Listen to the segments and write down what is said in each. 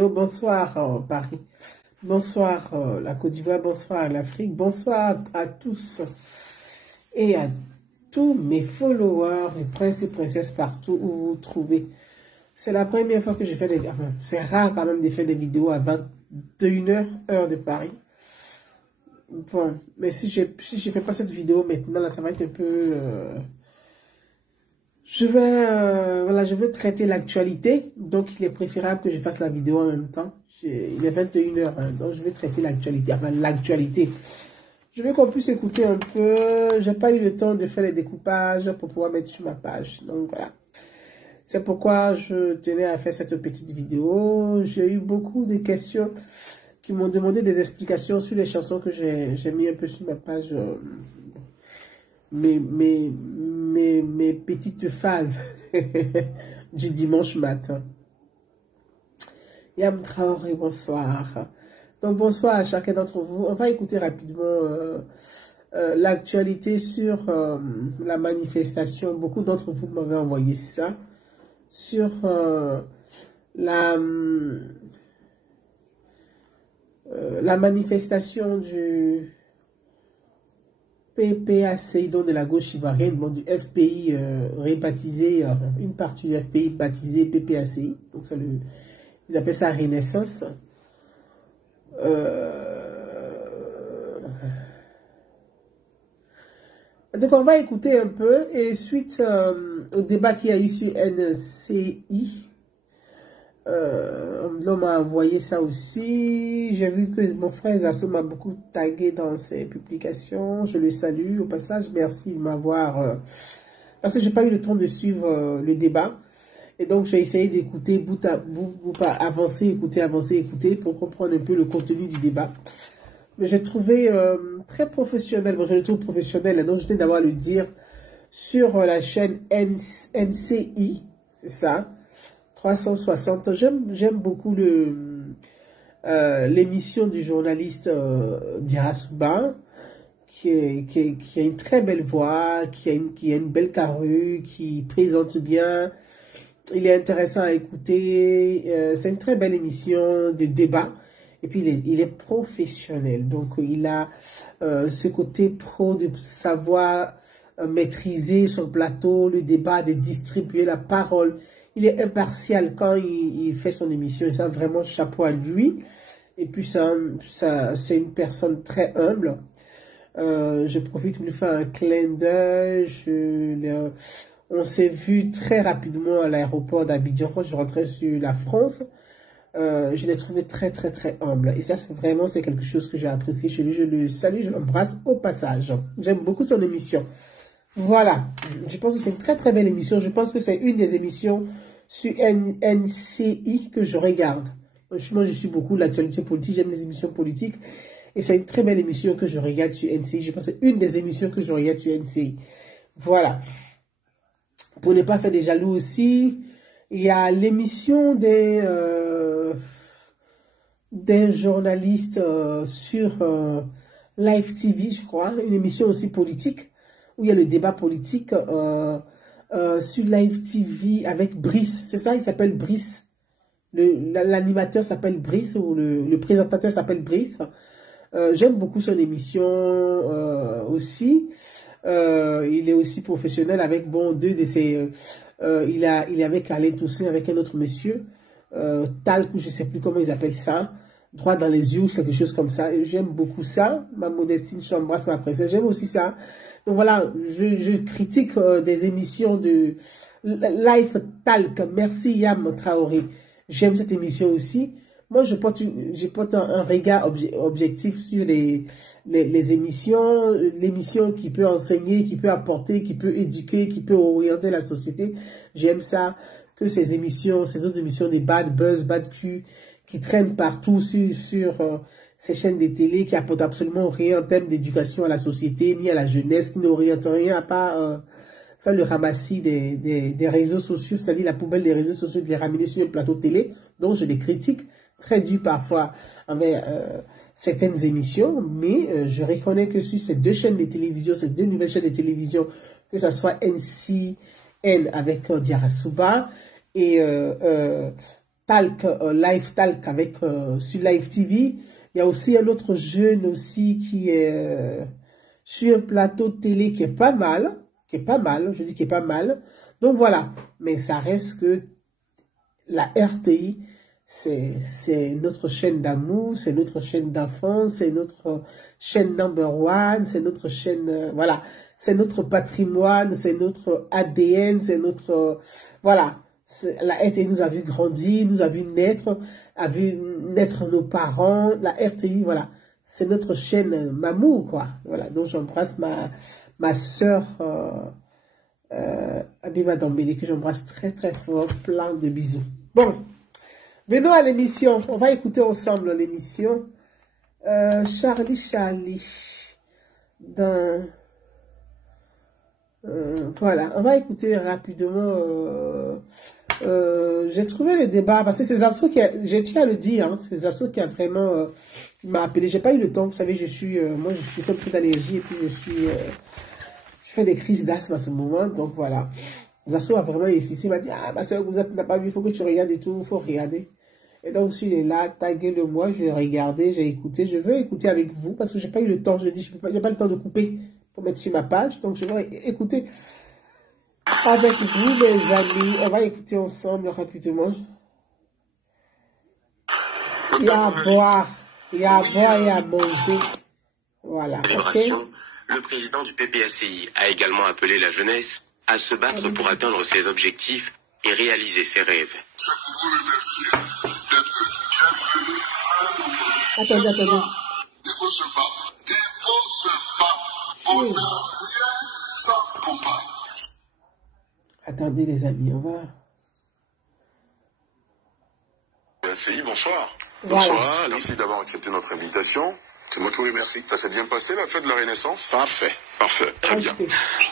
Bonsoir Paris, bonsoir la Côte d'Ivoire, bonsoir l'Afrique, bonsoir à tous et à tous mes followers, les princes et princesses partout où vous vous trouvez. C'est la première fois que je fais des vidéos, c'est rare quand même de faire des vidéos à 21h, heure de Paris. Bon, mais si je fais pas cette vidéo maintenant, là, ça va être un peu... je veux traiter l'actualité, donc il est préférable que je fasse la vidéo en même temps. Il est 21h, hein, donc je vais traiter l'actualité, enfin l'actualité. Je veux qu'on puisse écouter un peu, j'ai pas eu le temps de faire les découpages pour pouvoir mettre sur ma page, donc voilà. C'est pourquoi je tenais à faire cette petite vidéo. J'ai eu beaucoup de questions qui m'ont demandé des explications sur les chansons que j'ai mis un peu sur ma page. Mes petites phases du dimanche matin. Yam Traoré, bonsoir. Donc bonsoir à chacun d'entre vous. On va écouter rapidement l'actualité sur la manifestation. Beaucoup d'entre vous m'avaient envoyé ça. Sur la manifestation du PPACI, donc de la gauche ivoirienne, bon, du FPI rebaptisé, une partie du FPI baptisée PPACI, donc ça ils appellent ça Renaissance. Donc on va écouter un peu, et suite au débat qu'il y a eu sur NCI, on m'a envoyé ça aussi. J'ai vu que mon frère Zasso m'a beaucoup tagué dans ses publications. Je le salue au passage. Merci de m'avoir... parce que j'ai pas eu le temps de suivre le débat. Et donc j'ai essayé d'écouter bout à bout, avancer, écouter pour comprendre un peu le contenu du débat. Mais j'ai trouvé très professionnel. Bon, je le trouve professionnel, donc je tenais d'avoir à le dire sur la chaîne NCI. C'est ça. 360, j'aime beaucoup l'émission du journaliste Dirasuba, qui a une très belle voix, qui a une belle carrure, qui présente bien. Il est intéressant à écouter. C'est une très belle émission de débat. Et puis il est professionnel. Donc il a ce côté pro de savoir maîtriser son plateau, le débat, de distribuer la parole. Il est impartial quand il fait son émission. Ça, vraiment, chapeau à lui. Et puis, c'est une personne très humble. Je profite de lui faire un clin d'œil. On s'est vu très rapidement à l'aéroport d'Abidjan quand je rentrais sur la France. Je l'ai trouvé très, très, très humble. Et ça, c'est quelque chose que j'ai apprécié chez lui. Je le salue, je l'embrasse au passage. J'aime beaucoup son émission. Voilà, je pense que c'est une très très belle émission. Je pense que c'est une des émissions sur NCI que je regarde. Moi, je suis beaucoup l'actualité politique, j'aime les émissions politiques. Et c'est une très belle émission que je regarde sur NCI. Je pense que c'est une des émissions que je regarde sur NCI. Voilà. Pour ne pas faire des jaloux aussi, il y a l'émission des journalistes sur Live TV, je crois. Une émission aussi politique, où il y a le débat politique sur Live TV avec Brice. C'est ça, il s'appelle Brice. L'animateur s'appelle Brice, ou le présentateur s'appelle Brice. J'aime beaucoup son émission aussi. Il est aussi professionnel avec, bon, deux de ses... il est avec Alain Toussaint, avec un autre monsieur, Talc, ou je sais plus comment ils appellent ça. Droit dans les yeux, quelque chose comme ça. J'aime beaucoup ça. Ma modestie, j'embrasse ma princesse. J'aime aussi ça. Donc voilà, je critique des émissions de Life Talk. Merci Yam Traoré. J'aime cette émission aussi. Moi, je porte un regard objectif sur les émissions. L'émission qui peut enseigner, qui peut apporter, qui peut éduquer, qui peut orienter la société. J'aime ça, que ces autres émissions, des bad buzz, bad cul, qui traînent partout sur ces chaînes de télé, qui apportent absolument rien en termes d'éducation à la société, ni à la jeunesse, qui n'orientent rien à part faire le ramassis des réseaux sociaux, c'est-à-dire la poubelle des réseaux sociaux, de les ramener sur un plateau télé. Donc, je les critique, très dur parfois envers certaines émissions, mais je reconnais que sur ces deux chaînes de télévision, ces deux nouvelles chaînes de télévision, que ce soit NCN avec Diarra Souba et Talk, Live Talk avec sur Live TV. Il y a aussi un autre jeune aussi qui est sur un plateau de télé qui est pas mal, je dis qui est pas mal. Donc voilà, mais ça reste que la RTI, c'est notre chaîne d'amour, c'est notre chaîne d'enfance, c'est notre chaîne number one, c'est notre chaîne, voilà, c'est notre patrimoine, c'est notre ADN, c'est notre, voilà. La RTI nous a vu grandir, nous a vu naître, a vu naître nos parents. La RTI, voilà, c'est notre chaîne Mamou, quoi. Voilà, donc j'embrasse ma soeur Abiba Dambélé, que j'embrasse très très fort, plein de bisous. Bon, venons à l'émission. On va écouter ensemble l'émission. Charlie, dans... voilà, on va écouter rapidement. J'ai trouvé le débat parce que c'est Zasso qui a, je tiens à le dire, hein, c'est Zasso qui a vraiment m'a appelé. J'ai pas eu le temps, vous savez, moi je suis comme toute allergie et puis je fais des crises d'asthme à ce moment, donc voilà. Zasso a vraiment insisté, il m'a dit ma soeur, vous n'as pas vu, il faut que tu regardes et tout, il faut regarder. Et donc s'il est là, taguez-le-moi, je vais regarder, j'ai écouté, je veux écouter avec vous parce que j'ai pas eu le temps, je dis, j'ai pas le temps de couper pour mettre sur ma page, donc je vais écouter avec vous, mes amis. On va écouter ensemble rapidement. Il y a à boire, et à manger. Voilà. Okay. Le président du PPACI a également appelé la jeunesse à se battre pour atteindre ses objectifs et réaliser ses rêves. Attendez. Il faut se battre. On n'a rien sans combat. Attendez les amis, on va... PPACI, bonsoir. Voilà. Bonsoir, merci d'avoir accepté notre invitation. C'est moi qui vous remercie. Ça s'est bien passé, la fête de la Renaissance? Parfait. Parfait, très bien.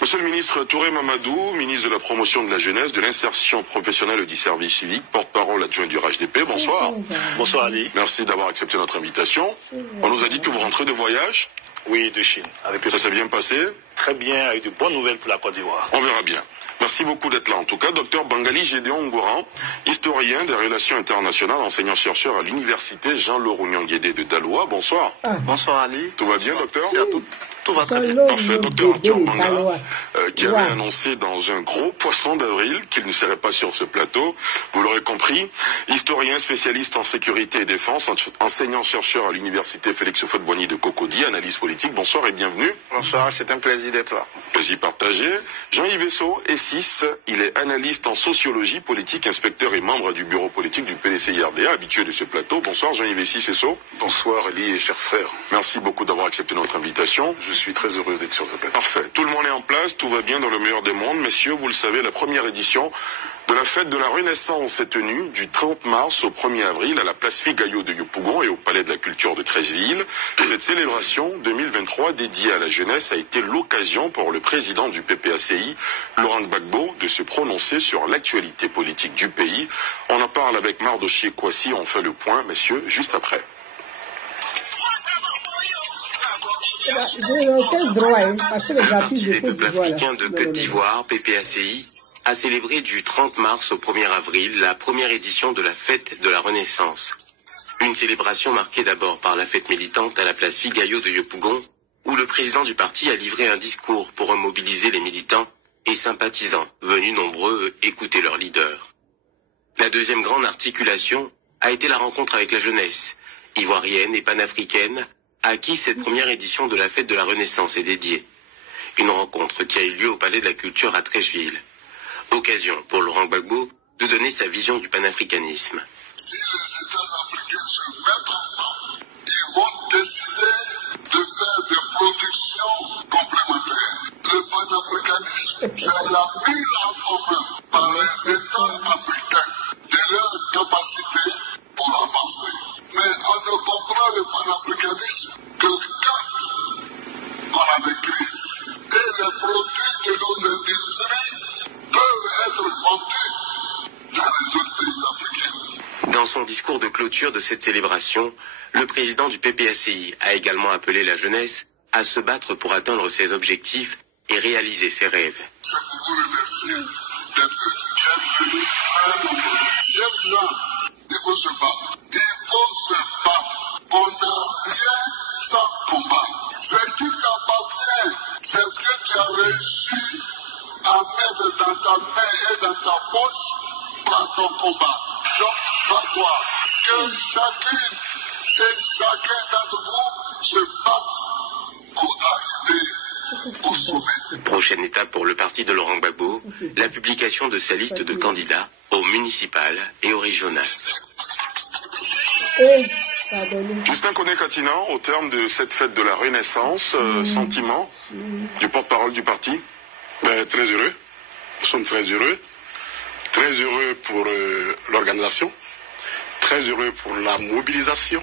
Monsieur le ministre Touré Mamadou, ministre de la Promotion de la Jeunesse, de l'Insertion Professionnelle et du Service Civique, porte-parole adjoint du RHDP, bonsoir. Bonsoir Ali. Merci d'avoir accepté notre invitation. On nous a dit que vous rentrez de voyage. Oui, de Chine. Ça s'est bien passé? Très bien, avec de bonnes nouvelles pour la Côte d'Ivoire. On verra bien. Merci beaucoup d'être là. En tout cas, docteur Bangali Gédéon Ngouran, historien des relations internationales, enseignant-chercheur à l'université Jean-Laurent-Guédé de Daloa. Bonsoir. Bonsoir Ali. Tout va bien, docteur? Merci à toutes. Tout va très bien. Parfait, docteur Arthur Manga, qui avait annoncé dans un gros poisson d'avril qu'il ne serait pas sur ce plateau. Vous l'aurez compris, historien spécialiste en sécurité et défense, enseignant-chercheur à l'université Félix Houphouët-Boigny de Cocody, analyse politique. Bonsoir et bienvenue. Bonsoir, c'est un plaisir d'être là. Plaisir partagé. Jean-Yves Esso, E6, il est analyste en sociologie politique, inspecteur et membre du bureau politique du PDCI-RDA, habitué de ce plateau. Bonsoir Jean-Yves Esso. Bonsoir Elie et chers frères. Merci beaucoup d'avoir accepté notre invitation. Je suis très heureux d'être sur ce plateau. Parfait. Tout le monde est en place, tout va bien dans le meilleur des mondes. Messieurs, vous le savez, la première édition de la fête de la Renaissance est tenue du 30 mars au 1er avril à la place Figayo de Yopougon et au Palais de la Culture de Treichville. Cette célébration 2023 dédiée à la jeunesse a été l'occasion pour le président du PPACI, Laurent Gbagbo, de se prononcer sur l'actualité politique du pays. On en parle avec Mardoché Kouassi, on fait le point, messieurs, juste après. Le Parti des peuples africains de Côte d'Ivoire, PPACI, a célébré du 30 mars au 1er avril la première édition de la fête de la Renaissance. Une célébration marquée d'abord par la fête militante à la place Figayo de Yopougon, où le président du parti a livré un discours pour mobiliser les militants et sympathisants venus nombreux écouter leur leader. La deuxième grande articulation a été la rencontre avec la jeunesse, ivoirienne et panafricaine, à qui cette première édition de la fête de la Renaissance est dédiée. Une rencontre qui a eu lieu au Palais de la Culture à Treichville. Occasion pour Laurent Gbagbo de donner sa vision du panafricanisme. Si les États africains se mettent ensemble, ils vont décider de faire des productions complémentaires. Le panafricanisme, c'est la mise en commun par les États africains de leur capacité pour avancer. Mais on ne comprend le panafricanisme que quand on a des crises. Et les produits de nos industries peuvent être vendus dans les autres pays africains. Dans son discours de clôture de cette célébration, le président du PPACI a également appelé la jeunesse à se battre pour atteindre ses objectifs et réaliser ses rêves. Je vous remercie d'être bienvenus très nombreux. J'aime bien Il faut se battre. Il faut se battre. On n'a rien sans combat. Ce qui t'appartient, c'est ce que tu as réussi à mettre dans ta main et dans ta poche par ton combat. Donc, bats-toi. Que chacune et chacun d'entre vous se batte pour arriver au sommet. Prochaine étape pour le parti de Laurent Gbagbo, la publication de sa liste de candidats aux municipales et aux régionales. Justin Koné-Katina, au terme de cette fête de la Renaissance, sentiment du porte-parole du parti? Très heureux. Nous sommes très heureux. Très heureux pour l'organisation. Très heureux pour la mobilisation.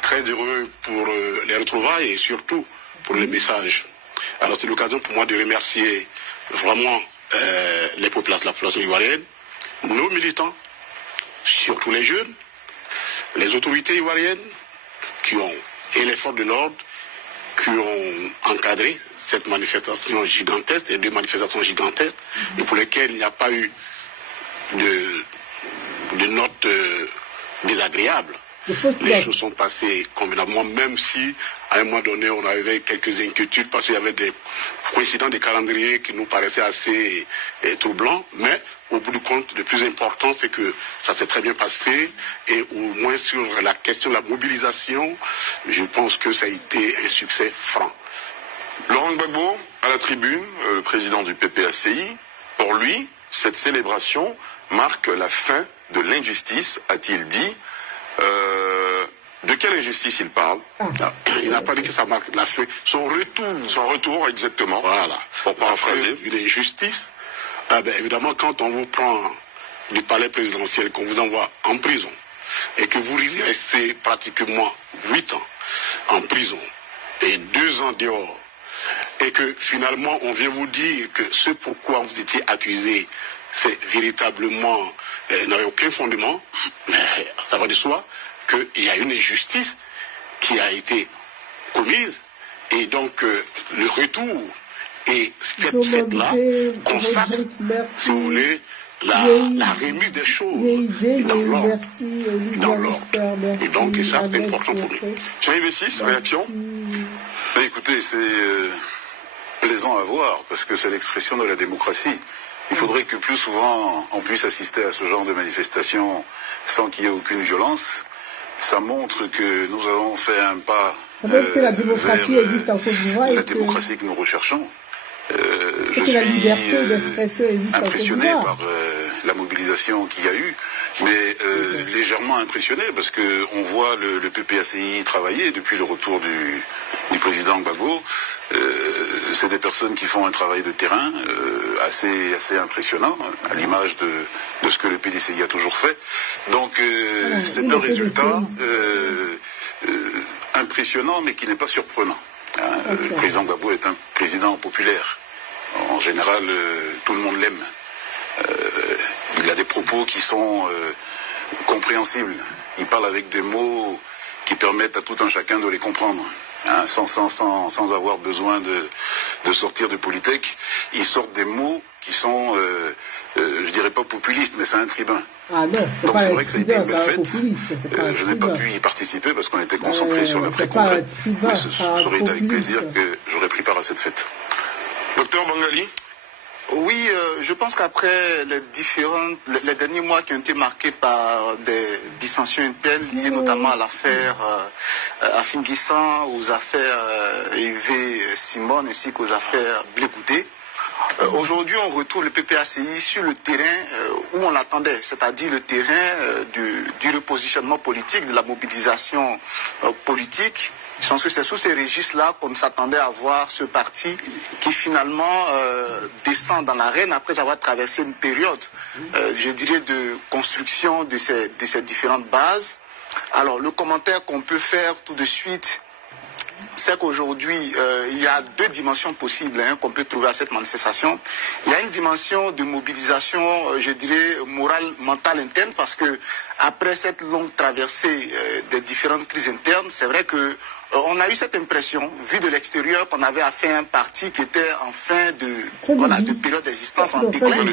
Très heureux pour les retrouvailles et surtout pour les messages. Alors c'est l'occasion pour moi de remercier vraiment les populations de la population ivoirienne, nos militants, surtout les jeunes, les autorités ivoiriennes et les forces de l'ordre qui ont encadré cette manifestation gigantesque, et deux manifestations gigantesques, et pour lesquelles il n'y a pas eu de notes désagréables. Les choses sont passées convenablement, même si à un moment donné on avait quelques inquiétudes parce qu'il y avait des coïncidences de calendrier qui nous paraissaient assez troublants, mais au bout du compte, le plus important c'est que ça s'est très bien passé, et au moins sur la question de la mobilisation, je pense que ça a été un succès franc. Laurent Gbagbo, à la tribune, le président du PPACI, pour lui, cette célébration marque la fin de l'injustice, a-t-il dit. De quelle injustice il parle? Il n'a pas dit que ça marque la fin. Son retour, exactement. Voilà. Pour paraphraser. Une injustice. Évidemment, quand on vous prend du palais présidentiel, qu'on vous envoie en prison, et que vous restez pratiquement 8 ans en prison, et 2 ans dehors, et que finalement on vient vous dire que ce pourquoi vous étiez accusé, c'est véritablement n'avait aucun fondement, ça va de soi qu'il y a une injustice qui a été commise, et donc le retour et cette fête-là consacre, si vous voulez, la remise des choses dans l'ordre. Et donc ça c'est important pour lui. Jean-Yves Vessis, réaction? Écoutez, c'est plaisant à voir parce que c'est l'expression de la démocratie. Il faudrait que plus souvent on puisse assister à ce genre de manifestations sans qu'il y ait aucune violence. Ça montre que nous avons fait un pas que la démocratie existe en Côte d'Ivoire, la démocratie que nous recherchons. Je suis impressionné par la mobilisation qu'il y a eu, mais légèrement impressionné parce que on voit le PPACI travailler depuis le retour du président Gbagbo. C'est des personnes qui font un travail de terrain assez impressionnant, à l'image de ce que le PDCI a toujours fait. Donc c'est un résultat impressionnant, mais qui n'est pas surprenant. Le président Gbagbo est un président populaire. En général, tout le monde l'aime. Il a des propos qui sont compréhensibles. Il parle avec des mots qui permettent à tout un chacun de les comprendre. Sans avoir besoin de sortir de Polytech, ils sortent des mots qui sont, je dirais pas populistes, mais c'est un tribun. Ah non, donc c'est vrai que ça a été une belle fête. Je n'ai pas pu y participer parce qu'on était concentré sur le pré-congrès. Mais ça aurait été avec plaisir que j'aurais pris part à cette fête. Docteur Bangali? Oui, je pense qu'après les derniers mois qui ont été marqués par des dissensions internes liées notamment à l'affaire Afinguissan, aux affaires Hervé Simone ainsi qu'aux affaires Blé Goudé, aujourd'hui on retrouve le PPACI sur le terrain où on l'attendait, c'est-à-dire le terrain du repositionnement politique, de la mobilisation politique. Je pense que c'est sous ces registres-là qu'on s'attendait à voir ce parti qui finalement descend dans l'arène après avoir traversé une période, je dirais, de construction de ces différentes bases. Alors le commentaire qu'on peut faire tout de suite, c'est qu'aujourd'hui, il y a deux dimensions possibles qu'on peut trouver à cette manifestation. Il y a une dimension de mobilisation, je dirais, morale, mentale interne, parce que après cette longue traversée des différentes crises internes, c'est vrai que on a eu cette impression, vu de l'extérieur, qu'on avait affaire à un parti qui était en fin de période d'existence, en déclin.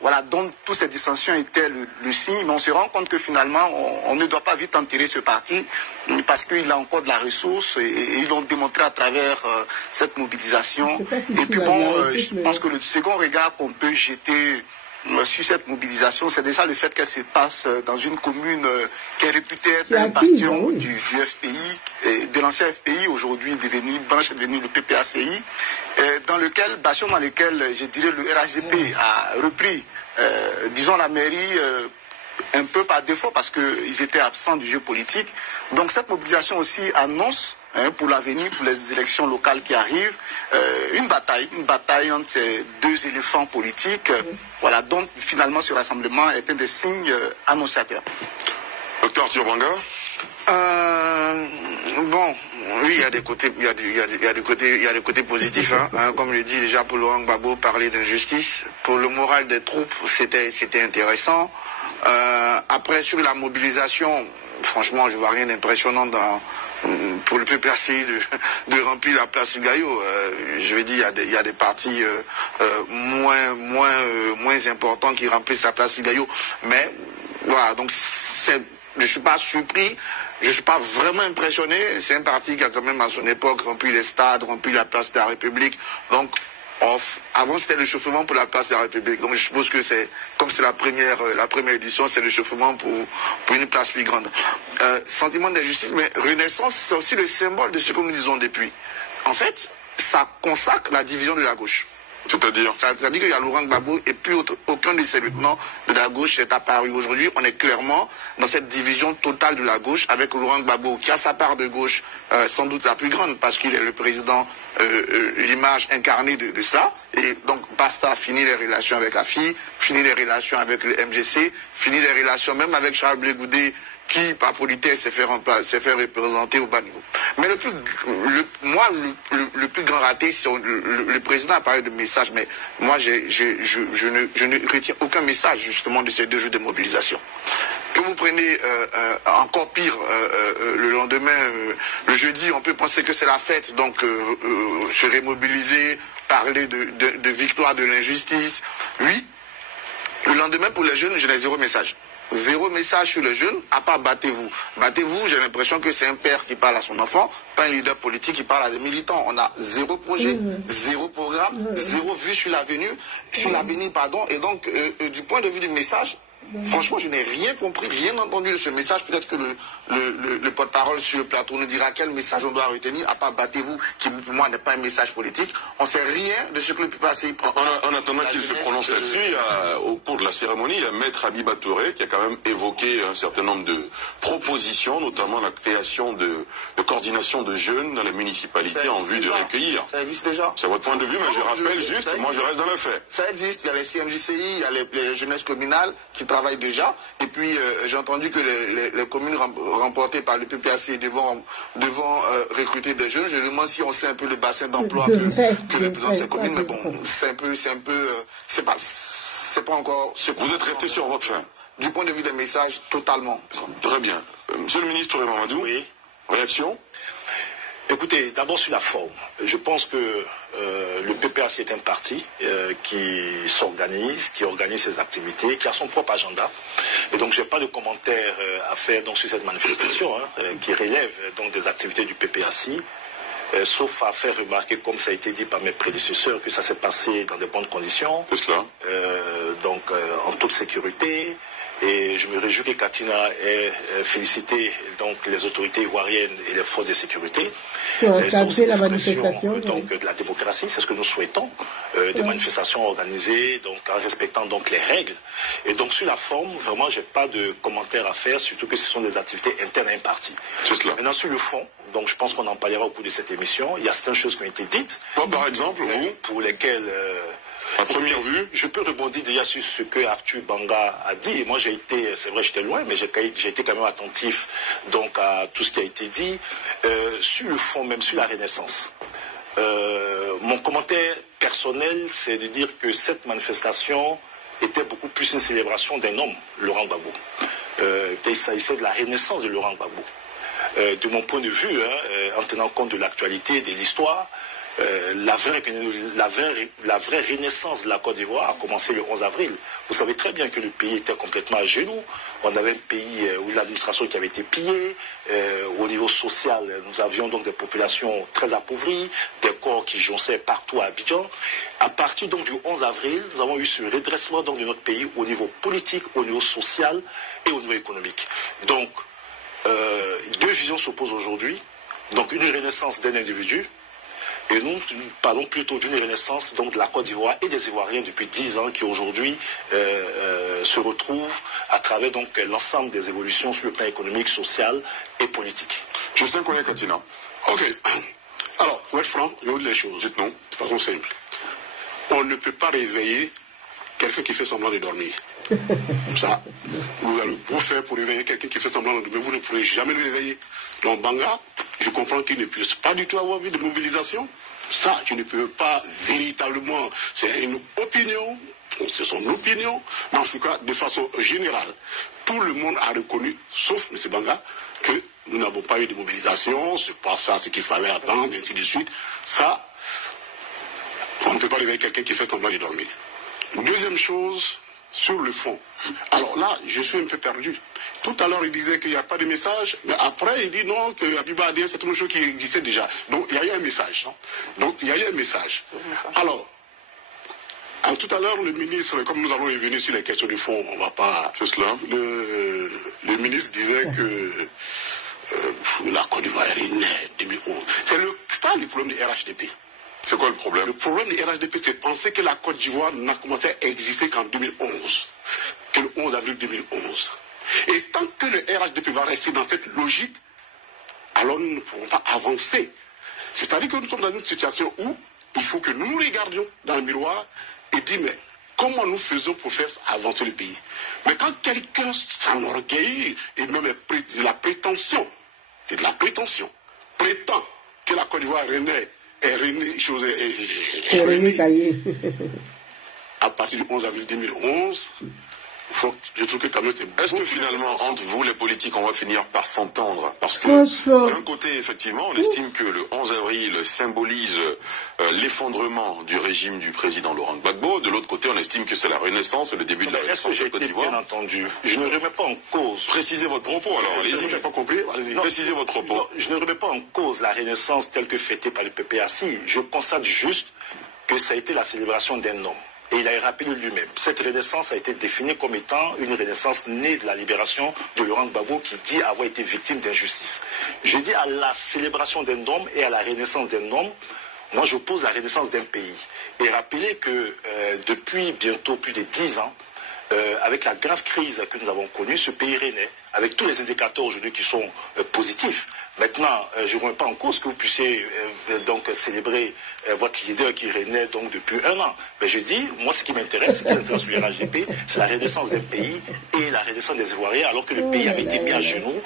Voilà, donc toutes ces dissensions étaient le signe, mais on se rend compte que finalement, on ne doit pas vite enterrer ce parti, parce qu'il a encore de la ressource, et ils l'ont démontré à travers cette mobilisation. Et puis bon, je pense que le second regard qu'on peut jeter sur cette mobilisation, c'est déjà le fait qu'elle se passe dans une commune qui est réputée être un bastion du FPI, de l'ancien FPI, aujourd'hui branche est devenue le PPACI, bastion dans lequel, je dirais, le RHDP a repris, disons, la mairie un peu par défaut parce qu'ils étaient absents du jeu politique. Donc cette mobilisation aussi annonce pour l'avenir, pour les élections locales qui arrivent, une bataille entre ces deux éléphants politiques. Voilà, donc finalement ce rassemblement est un des signes annonciateurs. Docteur Arthur Banga. Bon, oui, il y a des côtés, il y a des côtés positifs, comme je dis déjà pour Laurent Gbagbo, parler d'injustice. Pour le moral des troupes, c'était intéressant. Après, sur la mobilisation, franchement, je vois rien d'impressionnant pour le PPACI de remplir la place du Gaillot. Je veux dire, il y a des partis moins importants qui remplissent la place du Gaillot. Mais voilà, donc je suis pas surpris. Je suis pas vraiment impressionné. C'est un parti qui a quand même à son époque rempli les stades, rempli la place de la République. Donc avant c'était l'échauffement pour la place de la République. Donc je suppose que comme c'est la première édition, c'est l'échauffement pour une place plus grande. Sentiment d'injustice, mais Renaissance, c'est aussi le symbole de ce que nous disons depuis. En fait, ça consacre la division de la gauche. C'est-à-dire qu'il y a Laurent Gbagbo et puis aucun de ses lieutenants de la gauche est apparu. Aujourd'hui, on est clairement dans cette division totale de la gauche avec Laurent Gbagbo qui a sa part de gauche sans doute la plus grande parce qu'il est le président, l'image incarnée de ça. Et donc Basta finit les relations avec AFI, finit les relations avec le MGC, finit les relations même avec Charles Blé Goudé qui, par politesse, s'est fait représenter au bas niveau. Mais le plus grand raté, c'est le président a parlé de message, mais moi, je ne retiens aucun message, justement, de ces 2 jours de mobilisation. Que vous prenez encore pire, le lendemain, le jeudi, on peut penser que c'est la fête, donc se remobiliser, parler de victoire de l'injustice. Oui, le lendemain, pour les jeunes, je n'ai 0 message. 0 message sur les jeunes, à part battez-vous. Battez-vous, j'ai l'impression que c'est un père qui parle à son enfant, pas un leader politique qui parle à des militants. On a 0 projet, 0 programme, 0 vue sur l'avenir, et donc, du point de vue du message, franchement, je n'ai rien compris, rien entendu de ce message. Peut-être que le porte-parole sur le plateau nous dira quel message on doit retenir, à part battez-vous, qui pour moi n'est pas un message politique. On ne sait rien de ce que le PPACI prend. En attendant qu'il se prononce là-dessus, au cours de la cérémonie, il y a Maître Habiba Touré qui a quand même évoqué un certain nombre de propositions, notamment la création de coordination de jeunes dans les municipalités en vue de recueillir. Ça existe déjà. C'est votre point de vue, mais je rappelle juste, moi je reste dans le fait. Ça existe, il y a les CMJCI, il y a les jeunesses communales qui travaillent déjà. Et puis j'ai entendu que les communes remportées par le PPAC devront recruter des jeunes. Je me demande si on sait un peu le bassin d'emploi que représentent ces communes, mais bon, c'est pas encore ce que vous êtes resté sur votre fin. Du point de vue des messages, totalement. Très bien. Monsieur le ministre Mamadou, oui. Réaction? Écoutez, d'abord sur la forme. Je pense que le PPAC est un parti qui s'organise, qui organise ses activités, qui a son propre agenda. Et donc, je n'ai pas de commentaires à faire donc, sur cette manifestation qui relève donc, des activités du PPAC. Sauf à faire remarquer, comme ça a été dit par mes prédécesseurs, que ça s'est passé dans de bonnes conditions. C'est cela. Donc, en toute sécurité. Et je me réjouis que Katina ait félicité donc, les autorités ivoiriennes et les forces de sécurité. C'est la manifestation. Donc, de la démocratie, c'est ce que nous souhaitons. Des manifestations organisées donc, en respectant donc, les règles. Et donc, sur la forme, vraiment, je n'ai pas de commentaires à faire, surtout que ce sont des activités internes à un parti. C'est cela. Maintenant, sur le fond, donc, je pense qu'on en parlera au cours de cette émission. Il y a certaines choses qui ont été dites. Toi, par exemple, vous pour lesquelles... À première vue, je peux rebondir déjà sur ce que Arthur Banga a dit. Et moi, j'ai été, c'est vrai, j'étais loin, mais j'ai été quand même attentif donc à tout ce qui a été dit sur le fond, même sur la Renaissance. Mon commentaire personnel, c'est de dire que cette manifestation était beaucoup plus une célébration d'un homme, Laurent Gbagbo. Il s'agissait de la renaissance de Laurent Gbagbo. De mon point de vue, en tenant compte de l'actualité, de l'histoire, la vraie renaissance de la Côte d'Ivoire a commencé le 11 avril. Vous savez très bien que le pays était complètement à genoux. On avait un pays où l'administration qui avait été pillée. Au niveau social, nous avions donc des populations très appauvries, des corps qui jonçaient partout à Abidjan. À partir donc du 11 avril, nous avons eu ce redressement donc de notre pays au niveau politique, au niveau social et au niveau économique. Donc, deux visions s'opposent aujourd'hui. Donc, une renaissance d'un individu. Et nous parlons plutôt d'une renaissance donc, de la Côte d'Ivoire et des Ivoiriens depuis 10 ans qui aujourd'hui se retrouvent à travers donc l'ensemble des évolutions sur le plan économique, social et politique. Justin Kone-Katina. Ok. Alors, pour être franc, je vais vous dire les choses. Dites-nous, de façon simple. On ne peut pas réveiller quelqu'un qui fait semblant de dormir. Ça, vous allez tout faire pour réveiller quelqu'un qui fait semblant de dormir. Vous ne pourrez jamais le réveiller. Donc, Banga, je comprends qu'il ne puisse pas du tout avoir vu de mobilisation. Ça, je ne peux pas véritablement. C'est une opinion, c'est son opinion, mais en tout cas, de façon générale, tout le monde a reconnu, sauf M. Banga, que nous n'avons pas eu de mobilisation, c'est pas ça ce qu'il fallait attendre, et ainsi de suite. Ça, on ne peut pas réveiller quelqu'un qui fait semblant de dormir. Deuxième chose, sur le fond. Alors là, je suis un peu perdu. Tout à l'heure, il disait qu'il n'y a pas de message, mais après, il dit non, que Abiba a dit c'est une chose qui existait déjà. Donc, il y a eu un message. Non? Donc, il y a eu un message. Alors, tout à l'heure, le ministre, comme nous allons revenir sur les questions du fond, on ne va pas... C'est cela. Le ministre disait que la Côte d'Ivoire est née 2011. C'est ça le problème du RHDP. C'est quoi le problème? Le problème du RHDP, c'est de penser que la Côte d'Ivoire n'a commencé à exister qu'en 2011, que le 11 avril 2011. Et tant que le RHDP va rester dans cette logique, alors nous ne pourrons pas avancer. C'est-à-dire que nous sommes dans une situation où il faut que nous nous regardions dans le miroir et dire, mais comment nous faisons pour faire avancer le pays? Mais quand quelqu'un s'enorgueillit et même de la prétention, c'est de la prétention, prétend que la Côte d'Ivoire est renée à partir du 11 avril 2011, je trouve que quand même c'est... Est-ce que finalement, entre vous, les politiques, on va finir par s'entendre? Parce que, d'un côté, effectivement, on estime que le 11 avril symbolise l'effondrement du régime du président Laurent Gbagbo. De l'autre côté, on estime que c'est la renaissance, le début de la renaissance de Côte d'Ivoire. Bien entendu. Je ne remets pas en cause. Précisez votre propos, alors. Allez-y, je n'ai pas compris. Précisez votre propos. Non, je ne remets pas en cause la renaissance telle que fêtée par le PPAC. Je constate juste que ça a été la célébration d'un homme. Et il a rappelé lui-même. Cette renaissance a été définie comme étant une renaissance née de la libération de Laurent Gbagbo qui dit avoir été victime d'injustice. Je dis à la célébration d'un homme et à la renaissance d'un homme, moi j'oppose la renaissance d'un pays. Et rappelez que depuis bientôt plus de 10 ans, avec la grave crise que nous avons connue, ce pays renaît, avec tous les indicateurs aujourd'hui qui sont positifs. Maintenant, je ne remets pas en cause que vous puissiez donc célébrer votre leader qui renaît donc depuis 1 an. Mais je dis, moi ce qui m'intéresse, sur le RHDP, c'est la renaissance d'un pays et la renaissance des Ivoiriens, alors que le pays avait été mis à genoux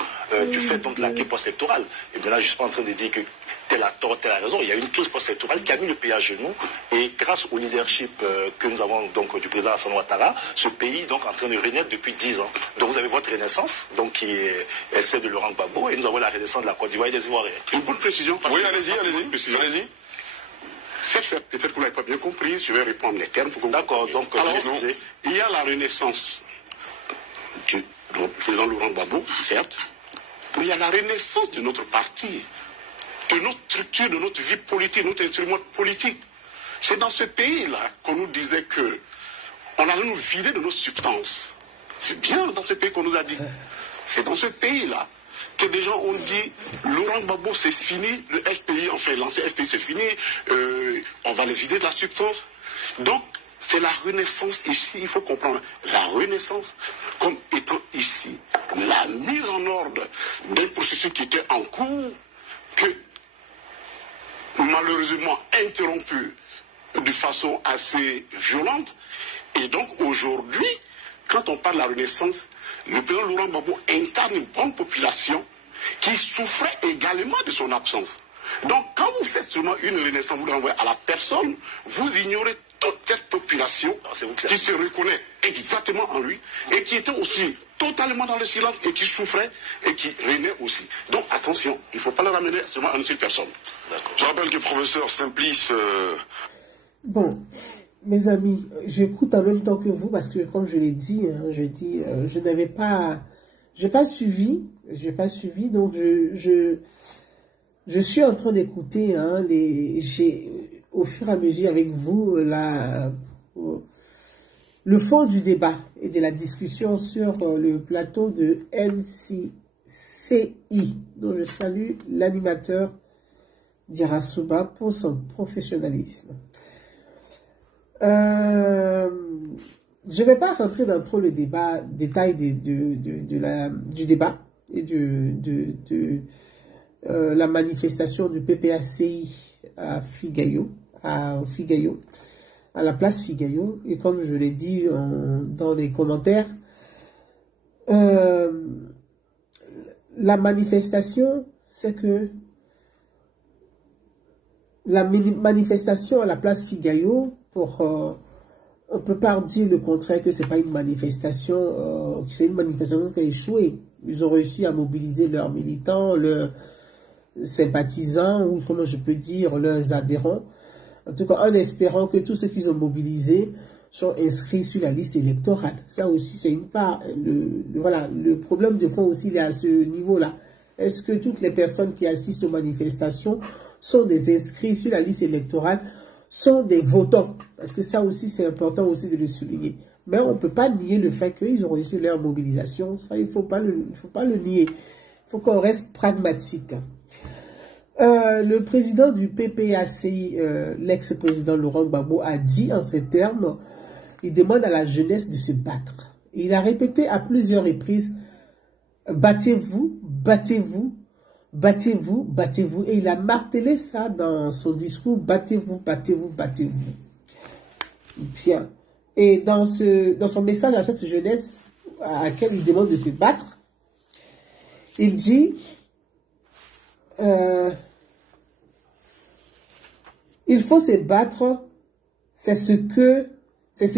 du fait donc, de la crise post-électorale. Et bien là, je ne suis pas en train de dire que tel a tort, telle a raison. Il y a une crise post-électorale qui a mis le pays à genoux et grâce au leadership que nous avons donc du président Alassane Ouattara, ce pays donc en train de renaître depuis 10 ans. Donc vous avez votre renaissance, donc qui est celle de Laurent Gbagbo, et nous avons la renaissance de la Côte d'Ivoire et des Ivoiriens. Une bonne précision. Oui, allez-y. Peut-être que vous n'avez pas bien compris, je vais répondre les termes pour que vous... D'accord, donc alors, il y a la renaissance du président Laurent Gbagbo, certes, mais il y a la renaissance de notre parti, de notre structure, de notre vie politique, de notre instrument politique. C'est dans ce pays-là qu'on nous disait que on allait nous vider de nos substances. C'est bien dans ce pays qu'on nous a dit. C'est dans ce pays-là que des gens ont dit Laurent Gbagbo c'est fini, le FPI, enfin l'ancien FPI c'est fini, on va les vider de la substance. Donc c'est la renaissance ici, il faut comprendre la renaissance comme étant ici la mise en ordre d'un processus qui était en cours, que malheureusement interrompu de façon assez violente. Et donc aujourd'hui, quand on parle de la Renaissance, le président Laurent Gbagbo incarne une bonne population qui souffrait également de son absence. Donc quand vous faites seulement une Renaissance, vous l'envoyez à la personne, vous ignorez toute cette population qui se reconnaît exactement en lui et qui était aussi totalement dans le silence et qui souffrait et qui régnait aussi. Donc attention, il ne faut pas le ramener seulement à une seule personne. Je rappelle que le professeur Simplice... Bon, mes amis, j'écoute en même temps que vous parce que comme je l'ai dit, je n'avais pas... J'ai pas suivi, donc je suis en train d'écouter au fur et à mesure avec vous le fond du débat et de la discussion sur le plateau de NCCI, dont je salue l'animateur Dirasuba pour son professionnalisme. Je ne vais pas rentrer dans trop le détail du débat et de la manifestation du PPACI à Figayo, à la place Figayo. Et comme je l'ai dit dans les commentaires, la manifestation, c'est que la manifestation à la place Figayo, on ne peut pas dire le contraire, que c'est pas une manifestation, c'est une manifestation qui a échoué. Ils ont réussi à mobiliser leurs militants, leurs sympathisants, ou comment je peux dire, leurs adhérents. En tout cas, en espérant que tous ceux qu'ils ont mobilisés sont inscrits sur la liste électorale. Ça aussi, c'est une part. Voilà, le problème de fond aussi, il est à ce niveau-là. Est-ce que toutes les personnes qui assistent aux manifestations sont des inscrits sur la liste électorale, sont des votants? Parce que ça aussi, c'est important aussi de le souligner. Mais on ne peut pas nier le fait qu'ils ont réussi leur mobilisation. Ça, il ne faut pas le nier. Il faut qu'on reste pragmatique. Le président du PPACI, l'ex-président Laurent Gbagbo, a dit en ces termes, il demande à la jeunesse de se battre. Il a répété à plusieurs reprises, battez-vous, battez-vous, battez-vous, battez-vous. Et il a martelé ça dans son discours, battez-vous, battez-vous, battez-vous. Bien. Et dans son message à cette jeunesse à laquelle il demande de se battre, il dit, il faut se battre, c'est ce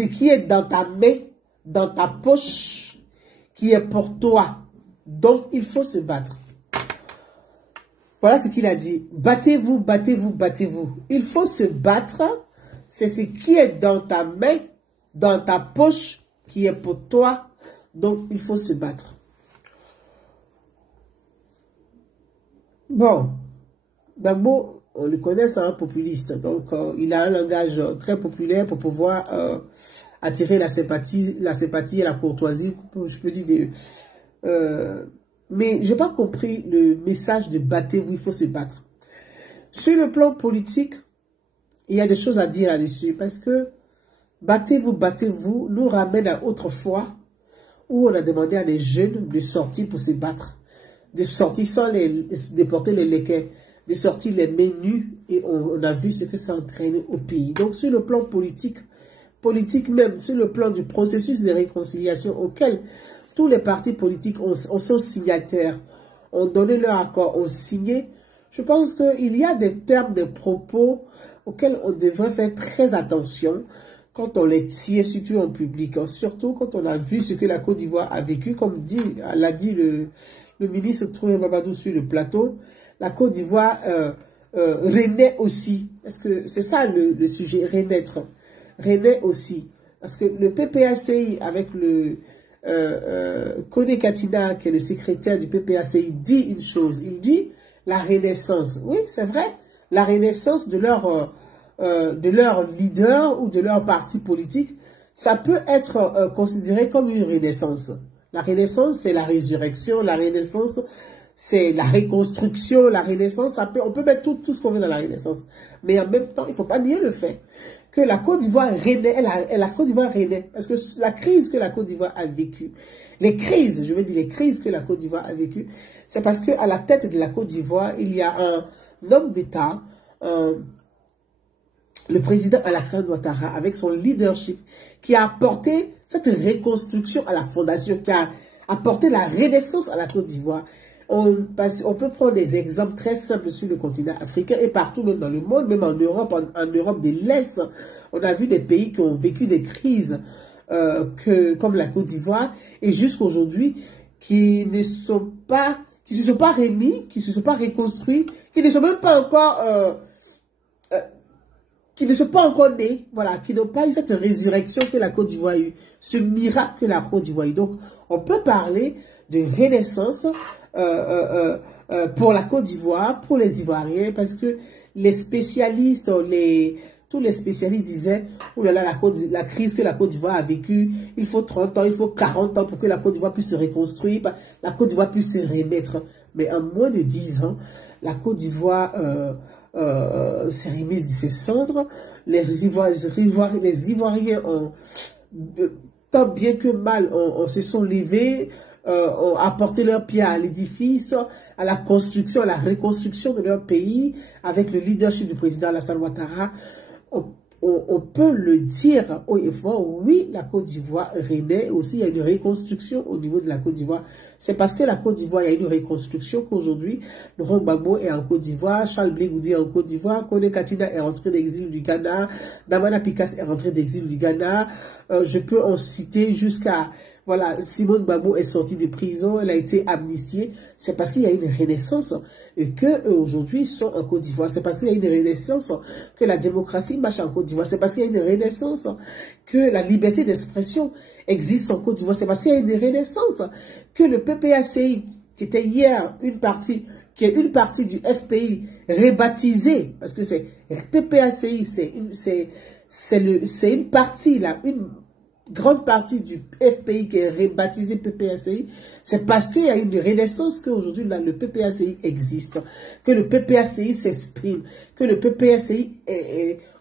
qui est dans ta main, dans ta poche, qui est pour toi. Donc, il faut se battre. Voilà ce qu'il a dit. Battez-vous, battez-vous, battez-vous. Il faut se battre, c'est ce qui est dans ta main, dans ta poche, qui est pour toi. Donc, il faut se battre. Bon, Gbagbo, on le connaît, c'est un populiste. Donc, il a un langage très populaire pour pouvoir attirer la sympathie et la courtoisie, je peux dire. Mais je n'ai pas compris le message de battez-vous, il faut se battre. Sur le plan politique, il y a des choses à dire là-dessus. Parce que battez-vous, battez-vous nous ramène à autrefois où on a demandé à des jeunes de sortir pour se battre. De sortir sans déporter les léquins, de sortir les mains nues, et on a vu ce que ça entraîne au pays. Donc sur le plan politique même, sur le plan du processus de réconciliation auquel tous les partis politiques sont signataires, ont donné leur accord, ont signé, je pense qu'il y a des termes, des propos auxquels on devrait faire très attention quand on les tient, surtout en public, hein, surtout quand on a vu ce que la Côte d'Ivoire a vécu, comme l'a dit le ministre Touré Babadou sur le plateau. La Côte d'Ivoire renaît aussi, parce que c'est ça le sujet, renaître, renaît aussi, parce que le PPACI avec le Kone Katina, qui est le secrétaire du PPACI, dit une chose, il dit la renaissance, oui c'est vrai, la renaissance de leur leader ou de leur parti politique, ça peut être considéré comme une renaissance. La renaissance, c'est la résurrection. La renaissance, c'est la reconstruction. La renaissance, on peut mettre tout ce qu'on veut dans la renaissance. Mais en même temps, il ne faut pas nier le fait que la Côte d'Ivoire renaît. La Côte d'Ivoire renaît. Parce que la crise que la Côte d'Ivoire a vécue, les crises que la Côte d'Ivoire a vécues, c'est parce qu'à la tête de la Côte d'Ivoire, il y a un homme d'État, le président Alassane Ouattara, avec son leadership, qui a apporté cette reconstruction à la fondation, qui a apporté la renaissance à la Côte d'Ivoire. On peut prendre des exemples très simples sur le continent africain et partout même dans le monde, même en Europe, en Europe de l'Est. On a vu des pays qui ont vécu des crises comme la Côte d'Ivoire et jusqu'aujourd'hui qui ne se sont pas remis, qui ne se sont pas reconstruits, qui ne sont même pas encore qui ne sont pas encore nés, voilà, qui n'ont pas eu cette résurrection que la Côte d'Ivoire a eu, ce miracle que la Côte d'Ivoire a eu. Donc, on peut parler de renaissance pour la Côte d'Ivoire, pour les Ivoiriens, parce que les spécialistes, tous les spécialistes disaient, oh là là, la crise que la Côte d'Ivoire a vécue, il faut 30 ans, il faut 40 ans pour que la Côte d'Ivoire puisse se reconstruire, la Côte d'Ivoire puisse se remettre. Mais en moins de 10 ans, la Côte d'Ivoire s'est remise de ses cendres. Les Ivoiriens ont, tant bien que mal, se sont levés, ont apporté leur pied à l'édifice, à la construction, à la reconstruction de leur pays, avec le leadership du président Alassane Ouattara. On peut le dire haut et fort, oui, la Côte d'Ivoire renaît. Aussi, il y a une reconstruction au niveau de la Côte d'Ivoire. C'est parce que la Côte d'Ivoire, il y a une reconstruction qu'aujourd'hui, Laurent Gbagbo est en Côte d'Ivoire, Charles Blé Goudé est en Côte d'Ivoire, Kone Katina est rentré d'exil du Ghana, Damana Pikas est rentré d'exil du Ghana. Je peux en citer jusqu'à... Voilà, Simone Gbagbo est sortie de prison, elle a été amnistiée. C'est parce qu'il y a une renaissance et qu'aujourd'hui ils sont en Côte d'Ivoire. C'est parce qu'il y a une renaissance que la démocratie marche en Côte d'Ivoire. C'est parce qu'il y a une renaissance que la liberté d'expression existe en Côte d'Ivoire. C'est parce qu'il y a une renaissance que le PPACI, qui était hier qui est une partie du FPI rebaptisée, parce que c'est PPACI, c'est une partie là, une grande partie du FPI qui est rebaptisé PPACI, c'est parce qu'il y a une renaissance qu'aujourd'hui le PPACI existe, que le PPACI s'exprime, que le PPACI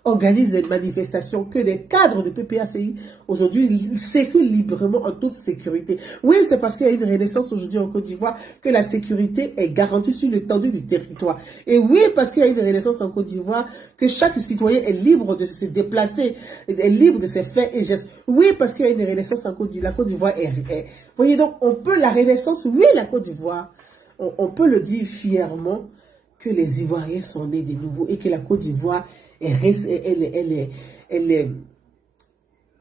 organise des manifestations, que des cadres de PPACI aujourd'hui circulent librement en toute sécurité. Oui, c'est parce qu'il y a une renaissance aujourd'hui en Côte d'Ivoire que la sécurité est garantie sur l'étendue du territoire. Et oui, parce qu'il y a une renaissance en Côte d'Ivoire que chaque citoyen est libre de se déplacer, est libre de ses faits et gestes. Oui, parce qu'il y a une renaissance en Côte d'Ivoire. La Côte d'Ivoire est... Voyez donc, on peut la renaissance, oui, la Côte d'Ivoire, on peut le dire fièrement que les Ivoiriens sont nés de nouveau et que la Côte d'Ivoire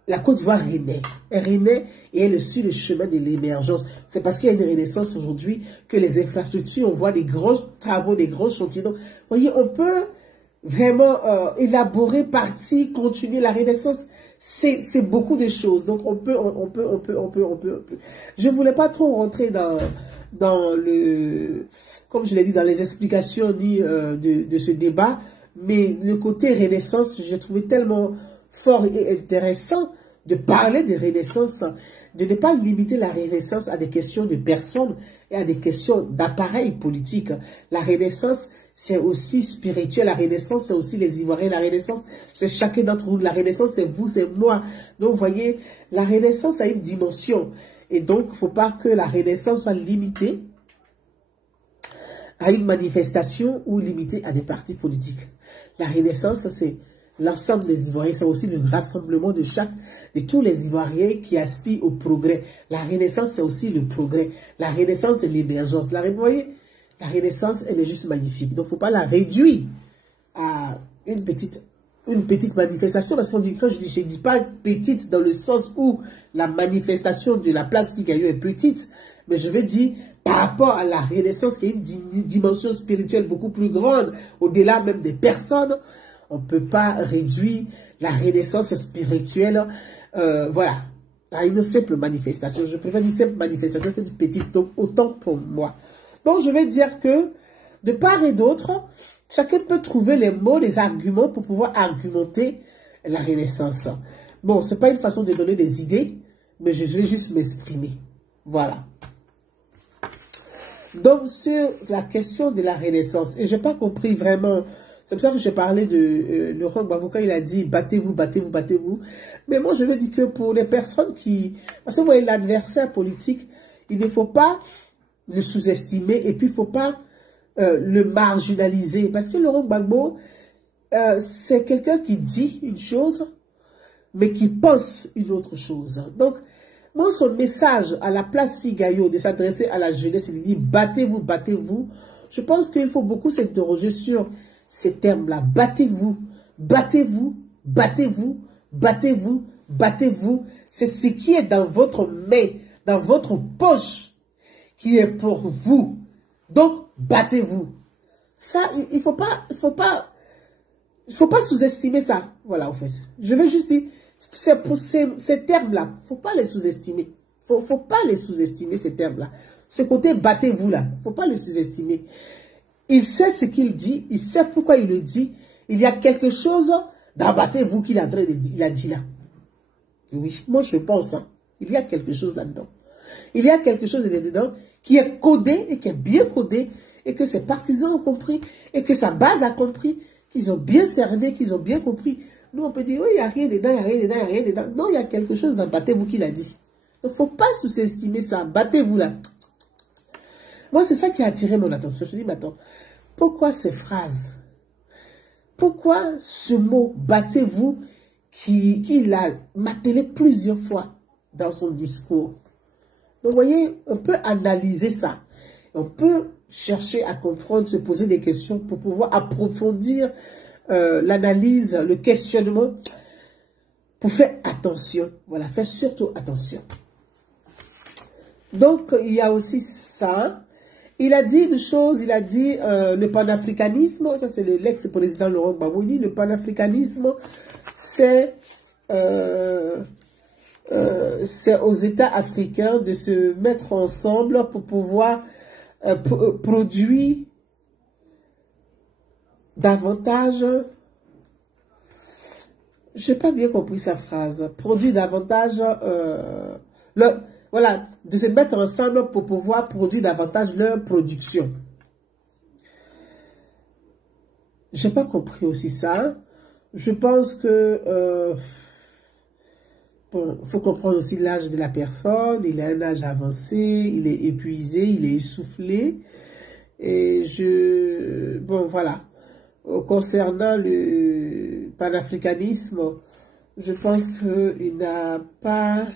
la Côte d'Ivoire renaît. Elle renaît et elle est sur le chemin de l'émergence. C'est parce qu'il y a une renaissance aujourd'hui que les infrastructures, on voit des grands travaux, des grands chantiers. Donc, vous voyez, on peut vraiment élaborer, partir, continuer la renaissance. C'est beaucoup de choses. Donc, on peut. Je ne voulais pas trop rentrer dans le, comme je l'ai dit, dans les explications ni de ce débat. Mais le côté renaissance, j'ai trouvé tellement fort et intéressant de parler de renaissance, de ne pas limiter la renaissance à des questions de personnes et à des questions d'appareils politiques. La renaissance, c'est aussi spirituel. La renaissance, c'est aussi les Ivoiriens. La renaissance, c'est chacun d'entre vous. La renaissance, c'est vous, c'est moi. Donc, vous voyez, la renaissance a une dimension. Et donc, il ne faut pas que la renaissance soit limitée à une manifestation ou limitée à des partis politiques. La renaissance, c'est l'ensemble des Ivoiriens, c'est aussi le rassemblement de tous les Ivoiriens qui aspirent au progrès. La renaissance, c'est aussi le progrès. La renaissance, c'est l'émergence. Vous voyez, la renaissance, elle est juste magnifique. Donc, il ne faut pas la réduire à une petite manifestation, parce qu'on dit, quand je dis pas petite dans le sens où la manifestation de la place Kigayo est petite, mais je veux dire, par rapport à la renaissance qui est une dimension spirituelle beaucoup plus grande, au-delà même des personnes, on ne peut pas réduire la renaissance spirituelle, voilà, à une simple manifestation. Je préfère une simple manifestation que une petite, donc autant pour moi. Donc je vais dire que, de part et d'autre, chacun peut trouver les mots, les arguments pour pouvoir argumenter la renaissance. Bon, ce n'est pas une façon de donner des idées, mais je vais juste m'exprimer. Voilà. Donc, sur la question de la renaissance, et je n'ai pas compris vraiment, c'est pour ça que je parlais de Laurent Gbagbo quand il a dit « battez-vous, battez-vous, battez-vous ». Mais moi, je veux dire que pour les personnes qui... Parce que vous voyez, l'adversaire politique, il ne faut pas le sous-estimer et puis il ne faut pas le marginaliser. Parce que Laurent Gbagbo, c'est quelqu'un qui dit une chose, mais qui pense une autre chose. Donc, moi, son message à la place Figayo de s'adresser à la jeunesse, il dit « battez-vous, battez-vous ». Je pense qu'il faut beaucoup s'interroger sur ces termes-là. Battez-vous, battez-vous, battez-vous, battez-vous, battez-vous. C'est ce qui est dans votre main, dans votre poche, qui est pour vous. Donc, battez-vous. Ça, il faut pas sous-estimer ça. Voilà, en fait. Je vais juste dire, ces termes-là, faut pas les sous-estimer. Faut pas les sous-estimer, ces termes-là. Ce côté battez-vous là, faut pas le sous-estimer. Il sait ce qu'il dit, il sait pourquoi il le dit. Il y a quelque chose dans battez-vous qu'il est en train de dire, il a dit là. Oui, moi je pense, hein, il y a quelque chose là-dedans. Il y a quelque chose là-dedans qui est codé et qui est bien codé et que ses partisans ont compris et que sa base a compris, qu'ils ont bien cerné, qu'ils ont bien compris. Nous on peut dire, oui, il n'y a rien dedans, il n'y a rien dedans, il n'y a rien dedans. Non, il y a quelque chose dans battez-vous qu'il a dit. Il ne faut pas sous-estimer ça, battez-vous là. Moi, c'est ça qui a attiré mon attention. Je me dis, mais attends, pourquoi ces phrases? Pourquoi ce mot, battez-vous, qu'il a martelé plusieurs fois dans son discours? Donc, vous voyez, on peut analyser ça. On peut chercher à comprendre, se poser des questions pour pouvoir approfondir l'analyse, le questionnement, pour faire attention. Voilà, faire surtout attention. Donc, il y a aussi ça. Il a dit une chose, il a dit le panafricanisme, ça c'est l'ex-président Laurent Gbagbo, il dit le panafricanisme, c'est aux États africains de se mettre ensemble pour pouvoir produire davantage, je n'ai pas bien compris sa phrase, produire davantage, voilà, de se mettre ensemble pour pouvoir produire davantage leur production. Je n'ai pas compris aussi ça. Je pense que bon, faut comprendre aussi l'âge de la personne. Il a un âge avancé, il est épuisé, il est essoufflé. Et bon voilà. Concernant le panafricanisme, je pense qu'il n'a pas